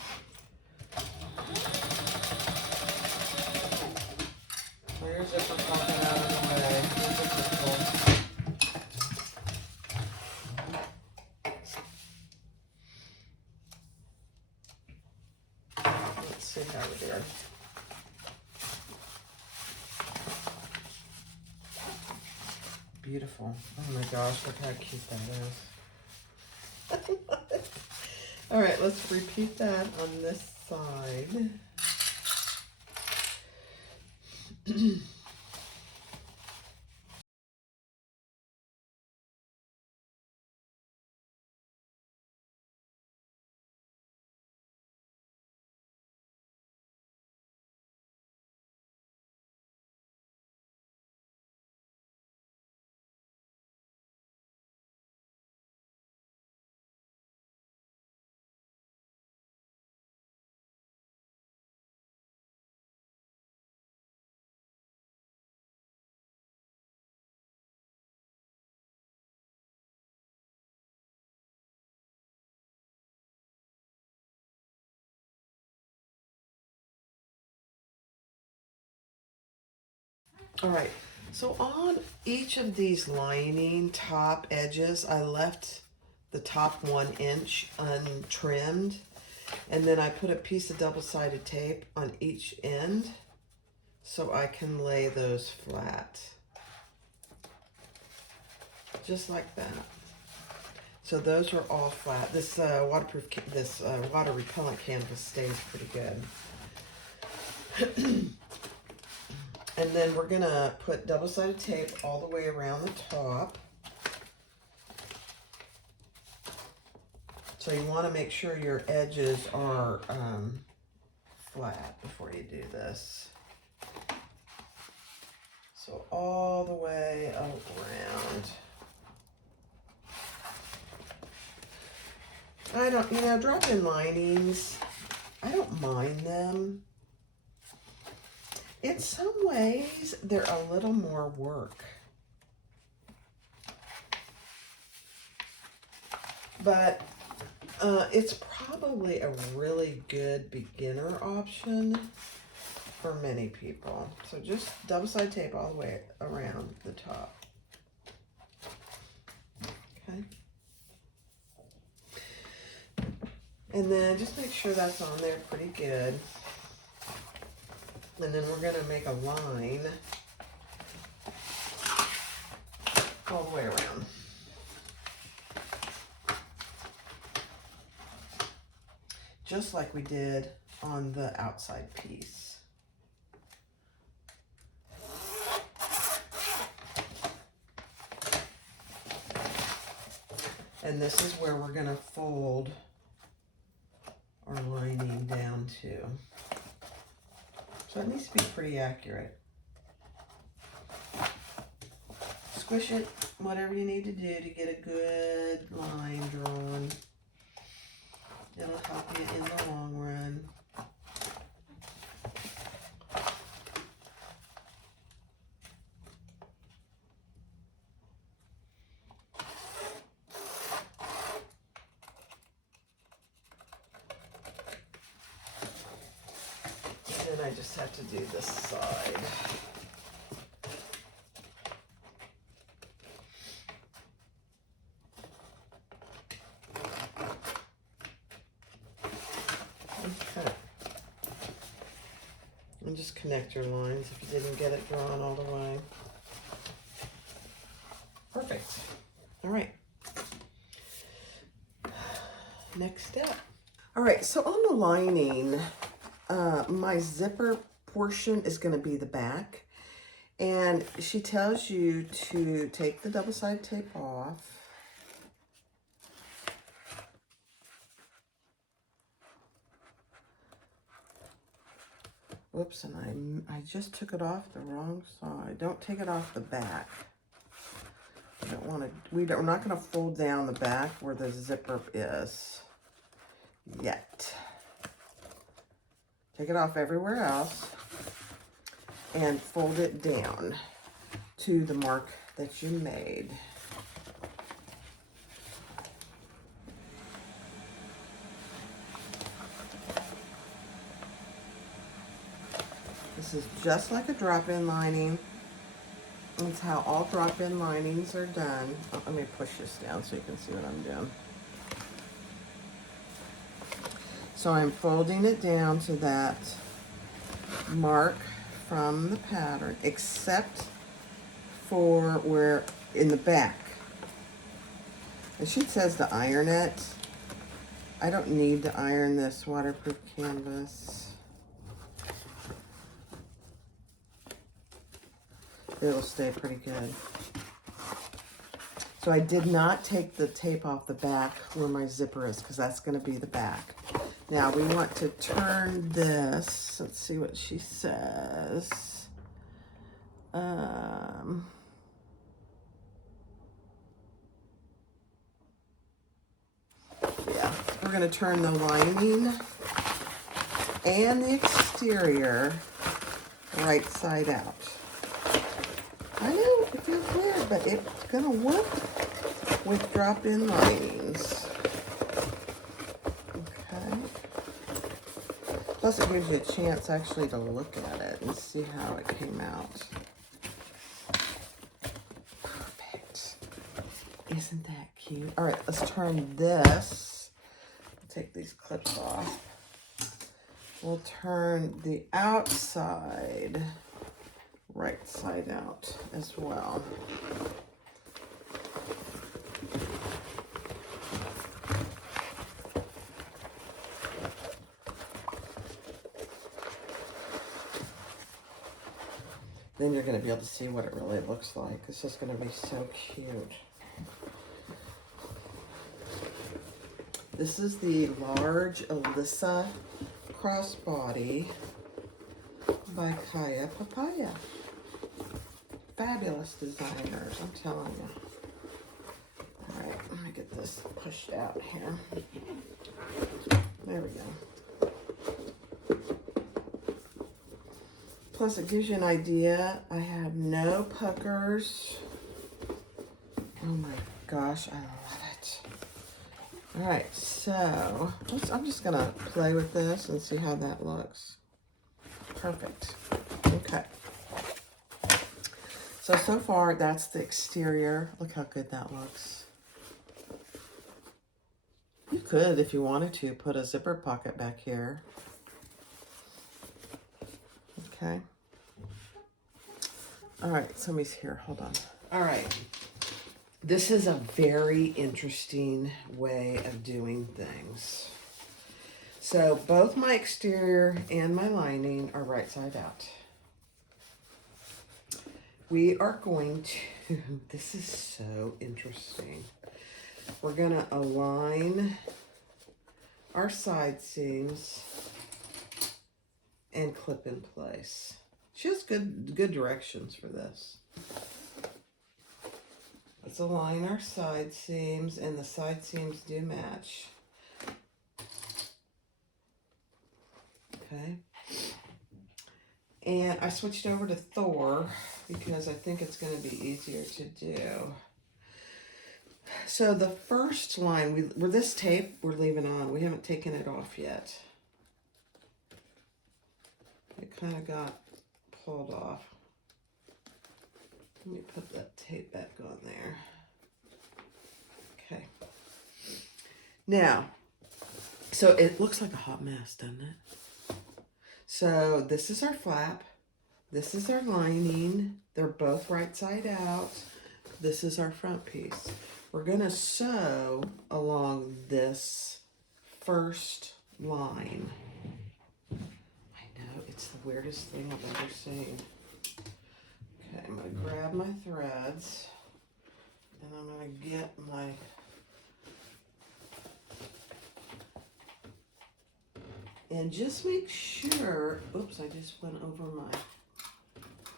Pull your zipper pocket out of the way. Let's see how we did. beautiful. Oh my gosh, look how cute that is. All right, let's repeat that on this side. All right, so on each of these lining top edges, I left the top 1 inch untrimmed, and then I put a piece of double-sided tape on each end so I can lay those flat. Just like that. So those are all flat. This water repellent canvas stays pretty good. And then we're gonna put double-sided tape all the way around the top. So you wanna make sure your edges are flat before you do this. So all the way around. Drop-in linings, I don't mind them. In some ways, they're a little more work. But it's probably a really good beginner option for many people. So just double-sided tape all the way around the top. Okay. And then just make sure that's on there pretty good. And then we're gonna make a line all the way around. Just like we did on the outside piece. And this is where we're gonna fold our lining down to. So it needs to be pretty accurate. Squish it, whatever you need to do to get a good line drawn. It'll help you in the long run. Then I just have to do this side. Okay. And just connect your lines if you didn't get it drawn all the way. Perfect. All right. Next step. All right, so on the lining, my zipper portion is going to be the back, and she tells you to take the double-sided tape off. Whoops, and I just took it off the wrong side. Don't take it off the back. I don't want to, we're not going to fold down the back where the zipper is yet. Take it off everywhere else and fold it down to the mark that you made. This is just like a drop-in lining. It's how all drop-in linings are done. Oh, let me push this down so you can see what I'm doing. So I'm folding it down to that mark from the pattern, except for where in the back. And she says to iron it. I don't need to iron this waterproof canvas. It'll stay pretty good. So I did not take the tape off the back where my zipper is, because that's going to be the back. Now we want to turn this. Let's see what she says. Yeah, we're going to turn the lining and the exterior right side out. I know it feels weird, but it's going to work with drop-in linings. Okay. Plus it gives you a chance actually to look at it and see how it came out. Perfect. Isn't that cute? All right, let's turn this. Take these clips off. We'll turn the outside right side out as well. Then you're going to be able to see what it really looks like. This is going to be so cute. This is the large Alyssa Crossbody by Papaya. Fabulous designers, I'm telling you. All right, let me get this pushed out here. There we go. Plus it gives you an idea. I have no puckers. Oh my gosh, I love it. All right, so I'm just gonna play with this and see how that looks. Perfect. Okay. So far, that's the exterior. Look how good that looks. You could, if you wanted to, put a zipper pocket back here. Okay. All right, somebody's here. Hold on. All right. This is a very interesting way of doing things. So both my exterior and my lining are right side out. We are going to, this is so interesting. We're going to align our side seams and clip in place. She has good directions for this. Let's align our side seams, and the side seams do match. Okay. And I switched over to Thor because I think it's going to be easier to do. So the first line, this tape we're leaving on. We haven't taken it off yet. It kind of got pulled off. Let me put that tape back on there. Okay. Now, so it looks like a hot mess, doesn't it? So this is our flap. This is our lining. They're both right side out. This is our front piece. We're going to sew along this first line. I know, it's the weirdest thing I've ever seen. Okay, I'm going to grab my threads, and I'm going to get my and just make sure, oops, I just went over my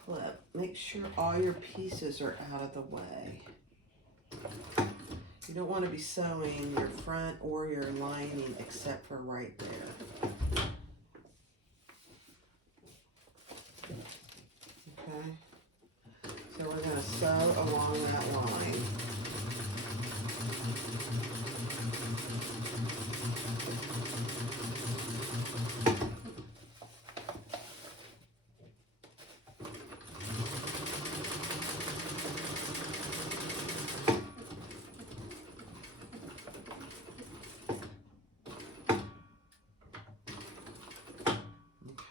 clip. Make sure all your pieces are out of the way. You don't want to be sewing your front or your lining except for right there. Okay. So we're going to sew along that line.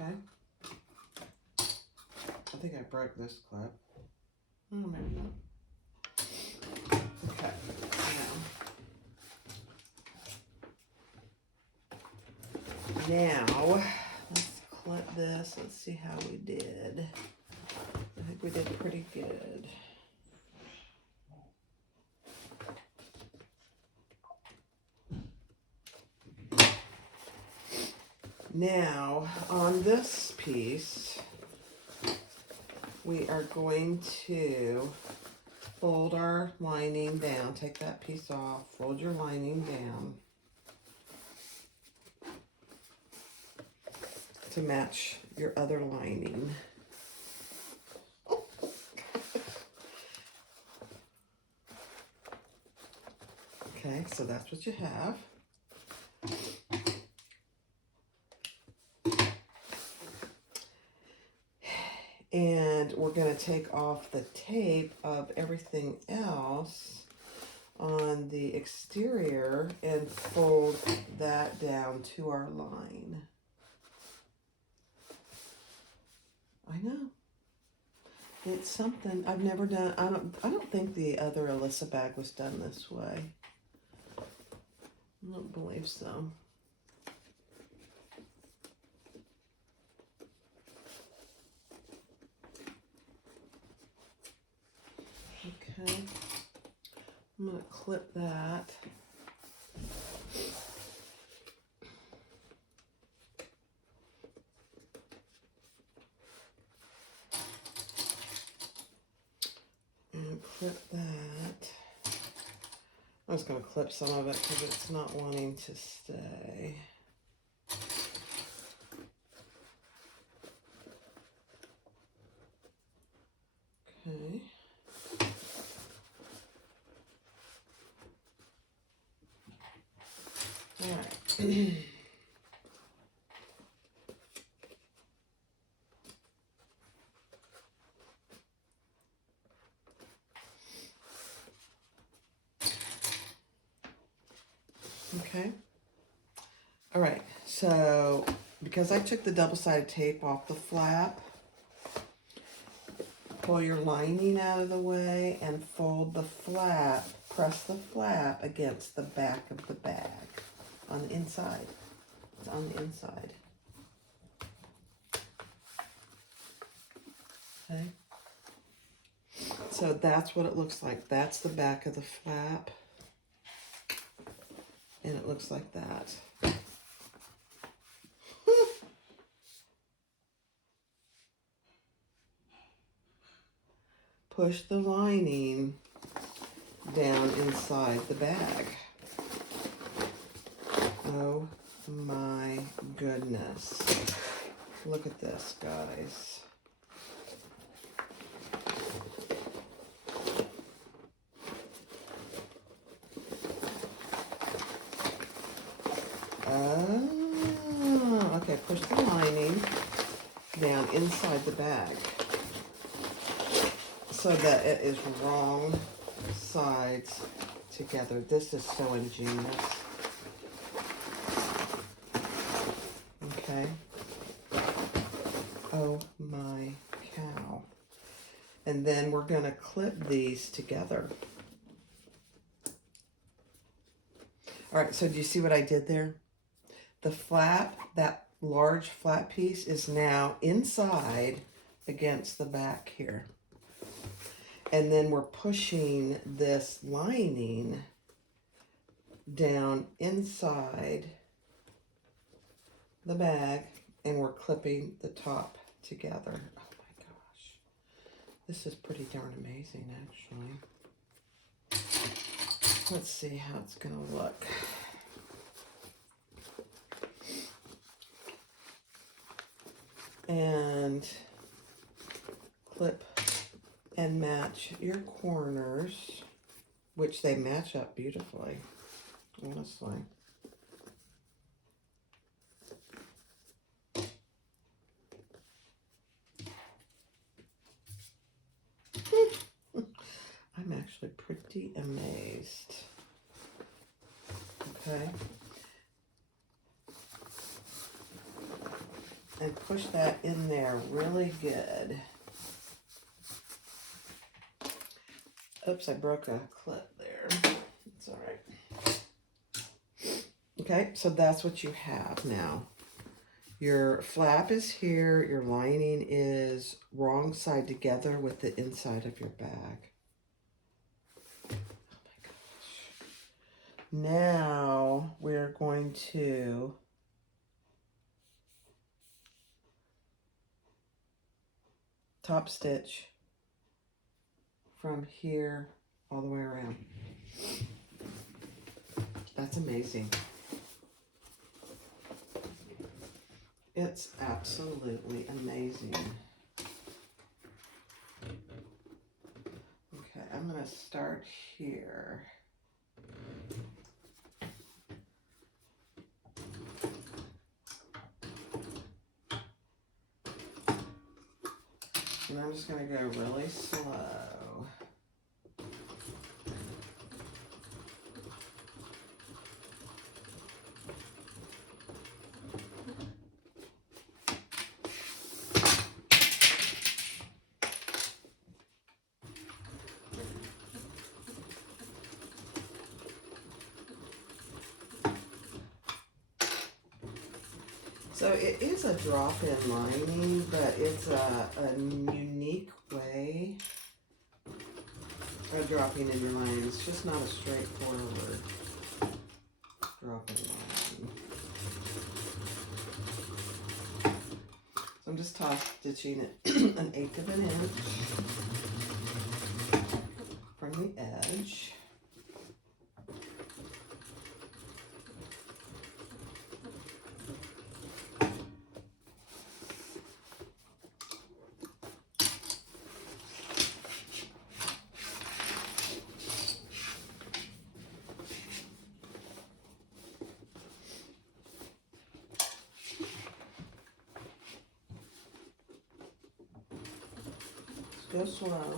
Okay. I think I broke this clip. Oh, maybe not. Now, let's clip this. Let's see how we did. I think we did pretty good. Now, on this piece, we are going to fold our lining down. Take that piece off, fold your lining down to match your other lining. Okay, so that's what you have. And we're going to take off the tape of everything else on the exterior and fold that down to our line. I know. It's something I've never done. I don't think the other Alyssa bag was done this way. I don't believe so. Okay, I'm going to clip that. And clip that. I was going to clip some of it because it's not wanting to stay. Okay. All right. Okay. All right. So because I took the double-sided tape off the flap, pull your lining out of the way and fold the flap, press the flap against the back of the bag on the inside. It's on the inside. Okay. So that's what it looks like. That's the back of the flap. And it looks like that. Push the lining down inside the bag. Oh my goodness. Look at this, guys. Oh, okay, push the lining down inside the bag so that it is wrong sides together. This is so ingenious. Okay. Oh my cow. And then we're going to clip these together. All right, so do you see what I did there? The flap, that large flat piece is now inside against the back here. And then we're pushing this lining down inside the bag and we're clipping the top together. Oh my gosh. This is pretty darn amazing, actually. Let's see how it's going to look. And clip and match your corners, which they match up beautifully, honestly. I'm actually pretty amazed. Okay. And push that in there really good. Oops, I broke a clip there. It's all right. Okay, so that's what you have now. Your flap is here. Your lining is wrong side together with the inside of your bag. Oh my gosh. Now we're going to top stitch from here all the way around. That's amazing. It's absolutely amazing. Okay, I'm going to start here. And I'm just going to go really slow. So it is a drop-in lining, but it's a unique way of dropping in your lining. It's just not a straightforward drop-in lining. So I'm just top stitching it 1/8 of an inch from the edge. Go slow.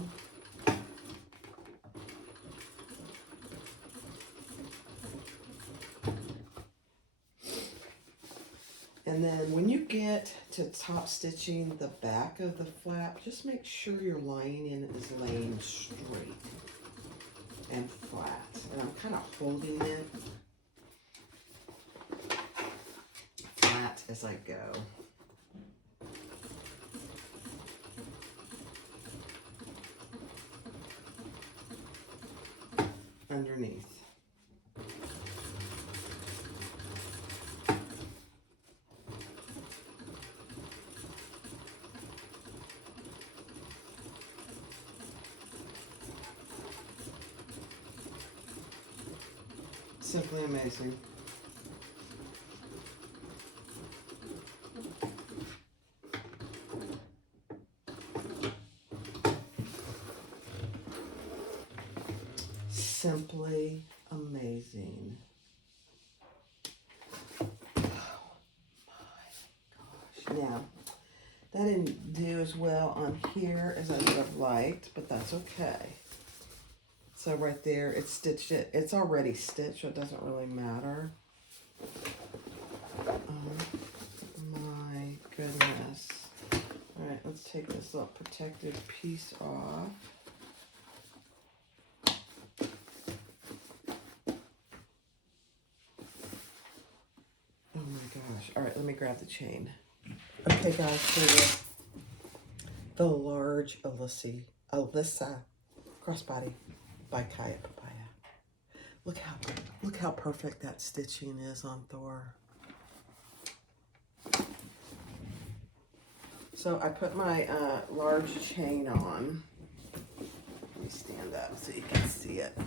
And then when you get to top stitching the back of the flap, just make sure your lining is laying straight and flat. And I'm kind of holding it flat as I go. Underneath. Simply amazing. Simply amazing. Oh my gosh. Now, that didn't do as well on here as I would have liked, but that's okay. So right there, it's stitched it. It's already stitched, so it doesn't really matter. Oh my goodness. All right, let's take this little protective piece off. Oh my gosh. All right, let me grab the chain. Okay, guys, so the large Alyssa Crossbody by Papaya. Look how perfect that stitching is on Thor. So I put my large chain on. Let me stand up so you can see it.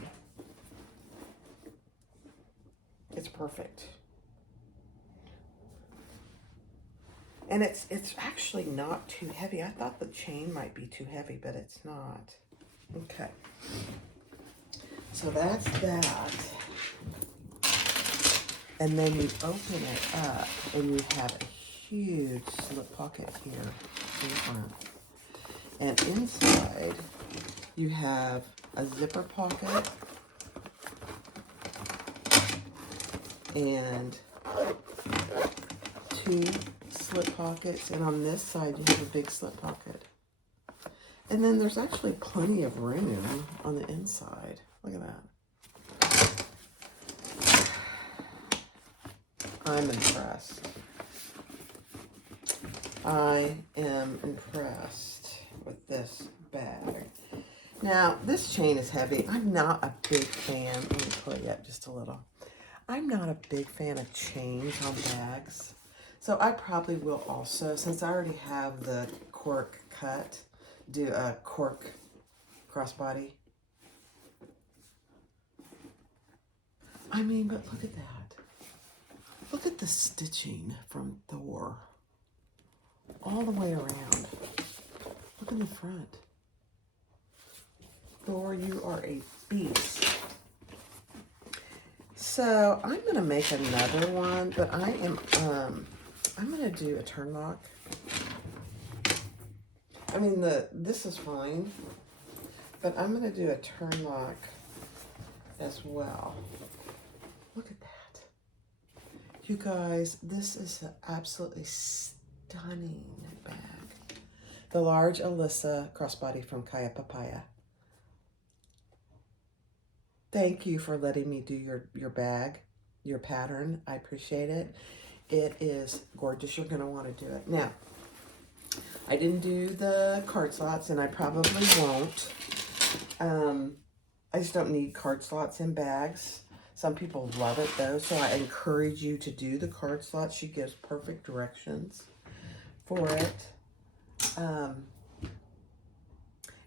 It's perfect. And it's actually not too heavy. I thought the chain might be too heavy, but it's not. Okay. So that's that. And then you open it up and you have a huge slip pocket here in front. And inside you have a zipper pocket and 2 slip pockets, and on this side you have a big slip pocket. And then there's actually plenty of room on the inside. Look at that. I'm impressed. I am impressed with this bag. Now, this chain is heavy. I'm not a big fan. Let me pull it up just a little. I'm not a big fan of chains on bags. So I probably will also, since I already have the cork cut, do a cork crossbody. I mean, but look at that. Look at the stitching from Thor. All the way around. Look in the front. Thor, you are a beast. So I'm gonna make another one, but I'm gonna do a turn lock. I mean, this is fine, but I'm gonna do a turn lock as well. Look at that. You guys, this is an absolutely stunning bag. The large Alyssa Crossbody from Papaya. Thank you for letting me do your bag, your pattern. I appreciate it. It is gorgeous. You're going to want to do it. Now, I didn't do the card slots, and I probably won't. I just don't need card slots in bags. Some people love it, though, so I encourage you to do the card slots. She gives perfect directions for it.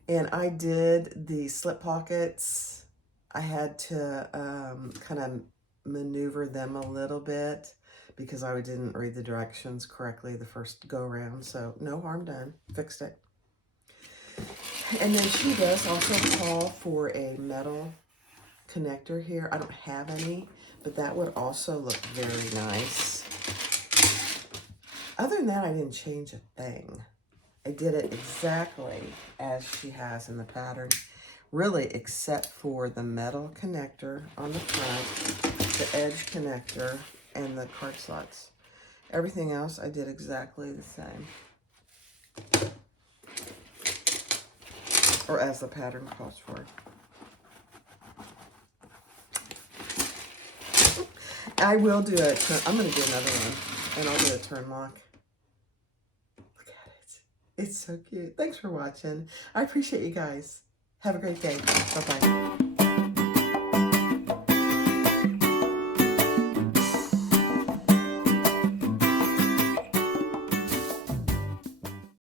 And I did the slip pockets. I had to kind of maneuver them a little bit because I didn't read the directions correctly the first go around. So no harm done. Fixed it. And then she does also call for a metal connector here. I don't have any, but that would also look very nice. Other than that, I didn't change a thing. I did it exactly as she has in the pattern. Really, except for the metal connector on the front, the edge connector, and the card slots. Everything else I did exactly the same. Or as the pattern calls for. I will do a turn. I'm going to do another one, and I'll do a turn lock. Look at it. It's so cute. Thanks for watching. I appreciate you guys. Have a great day. Bye-bye.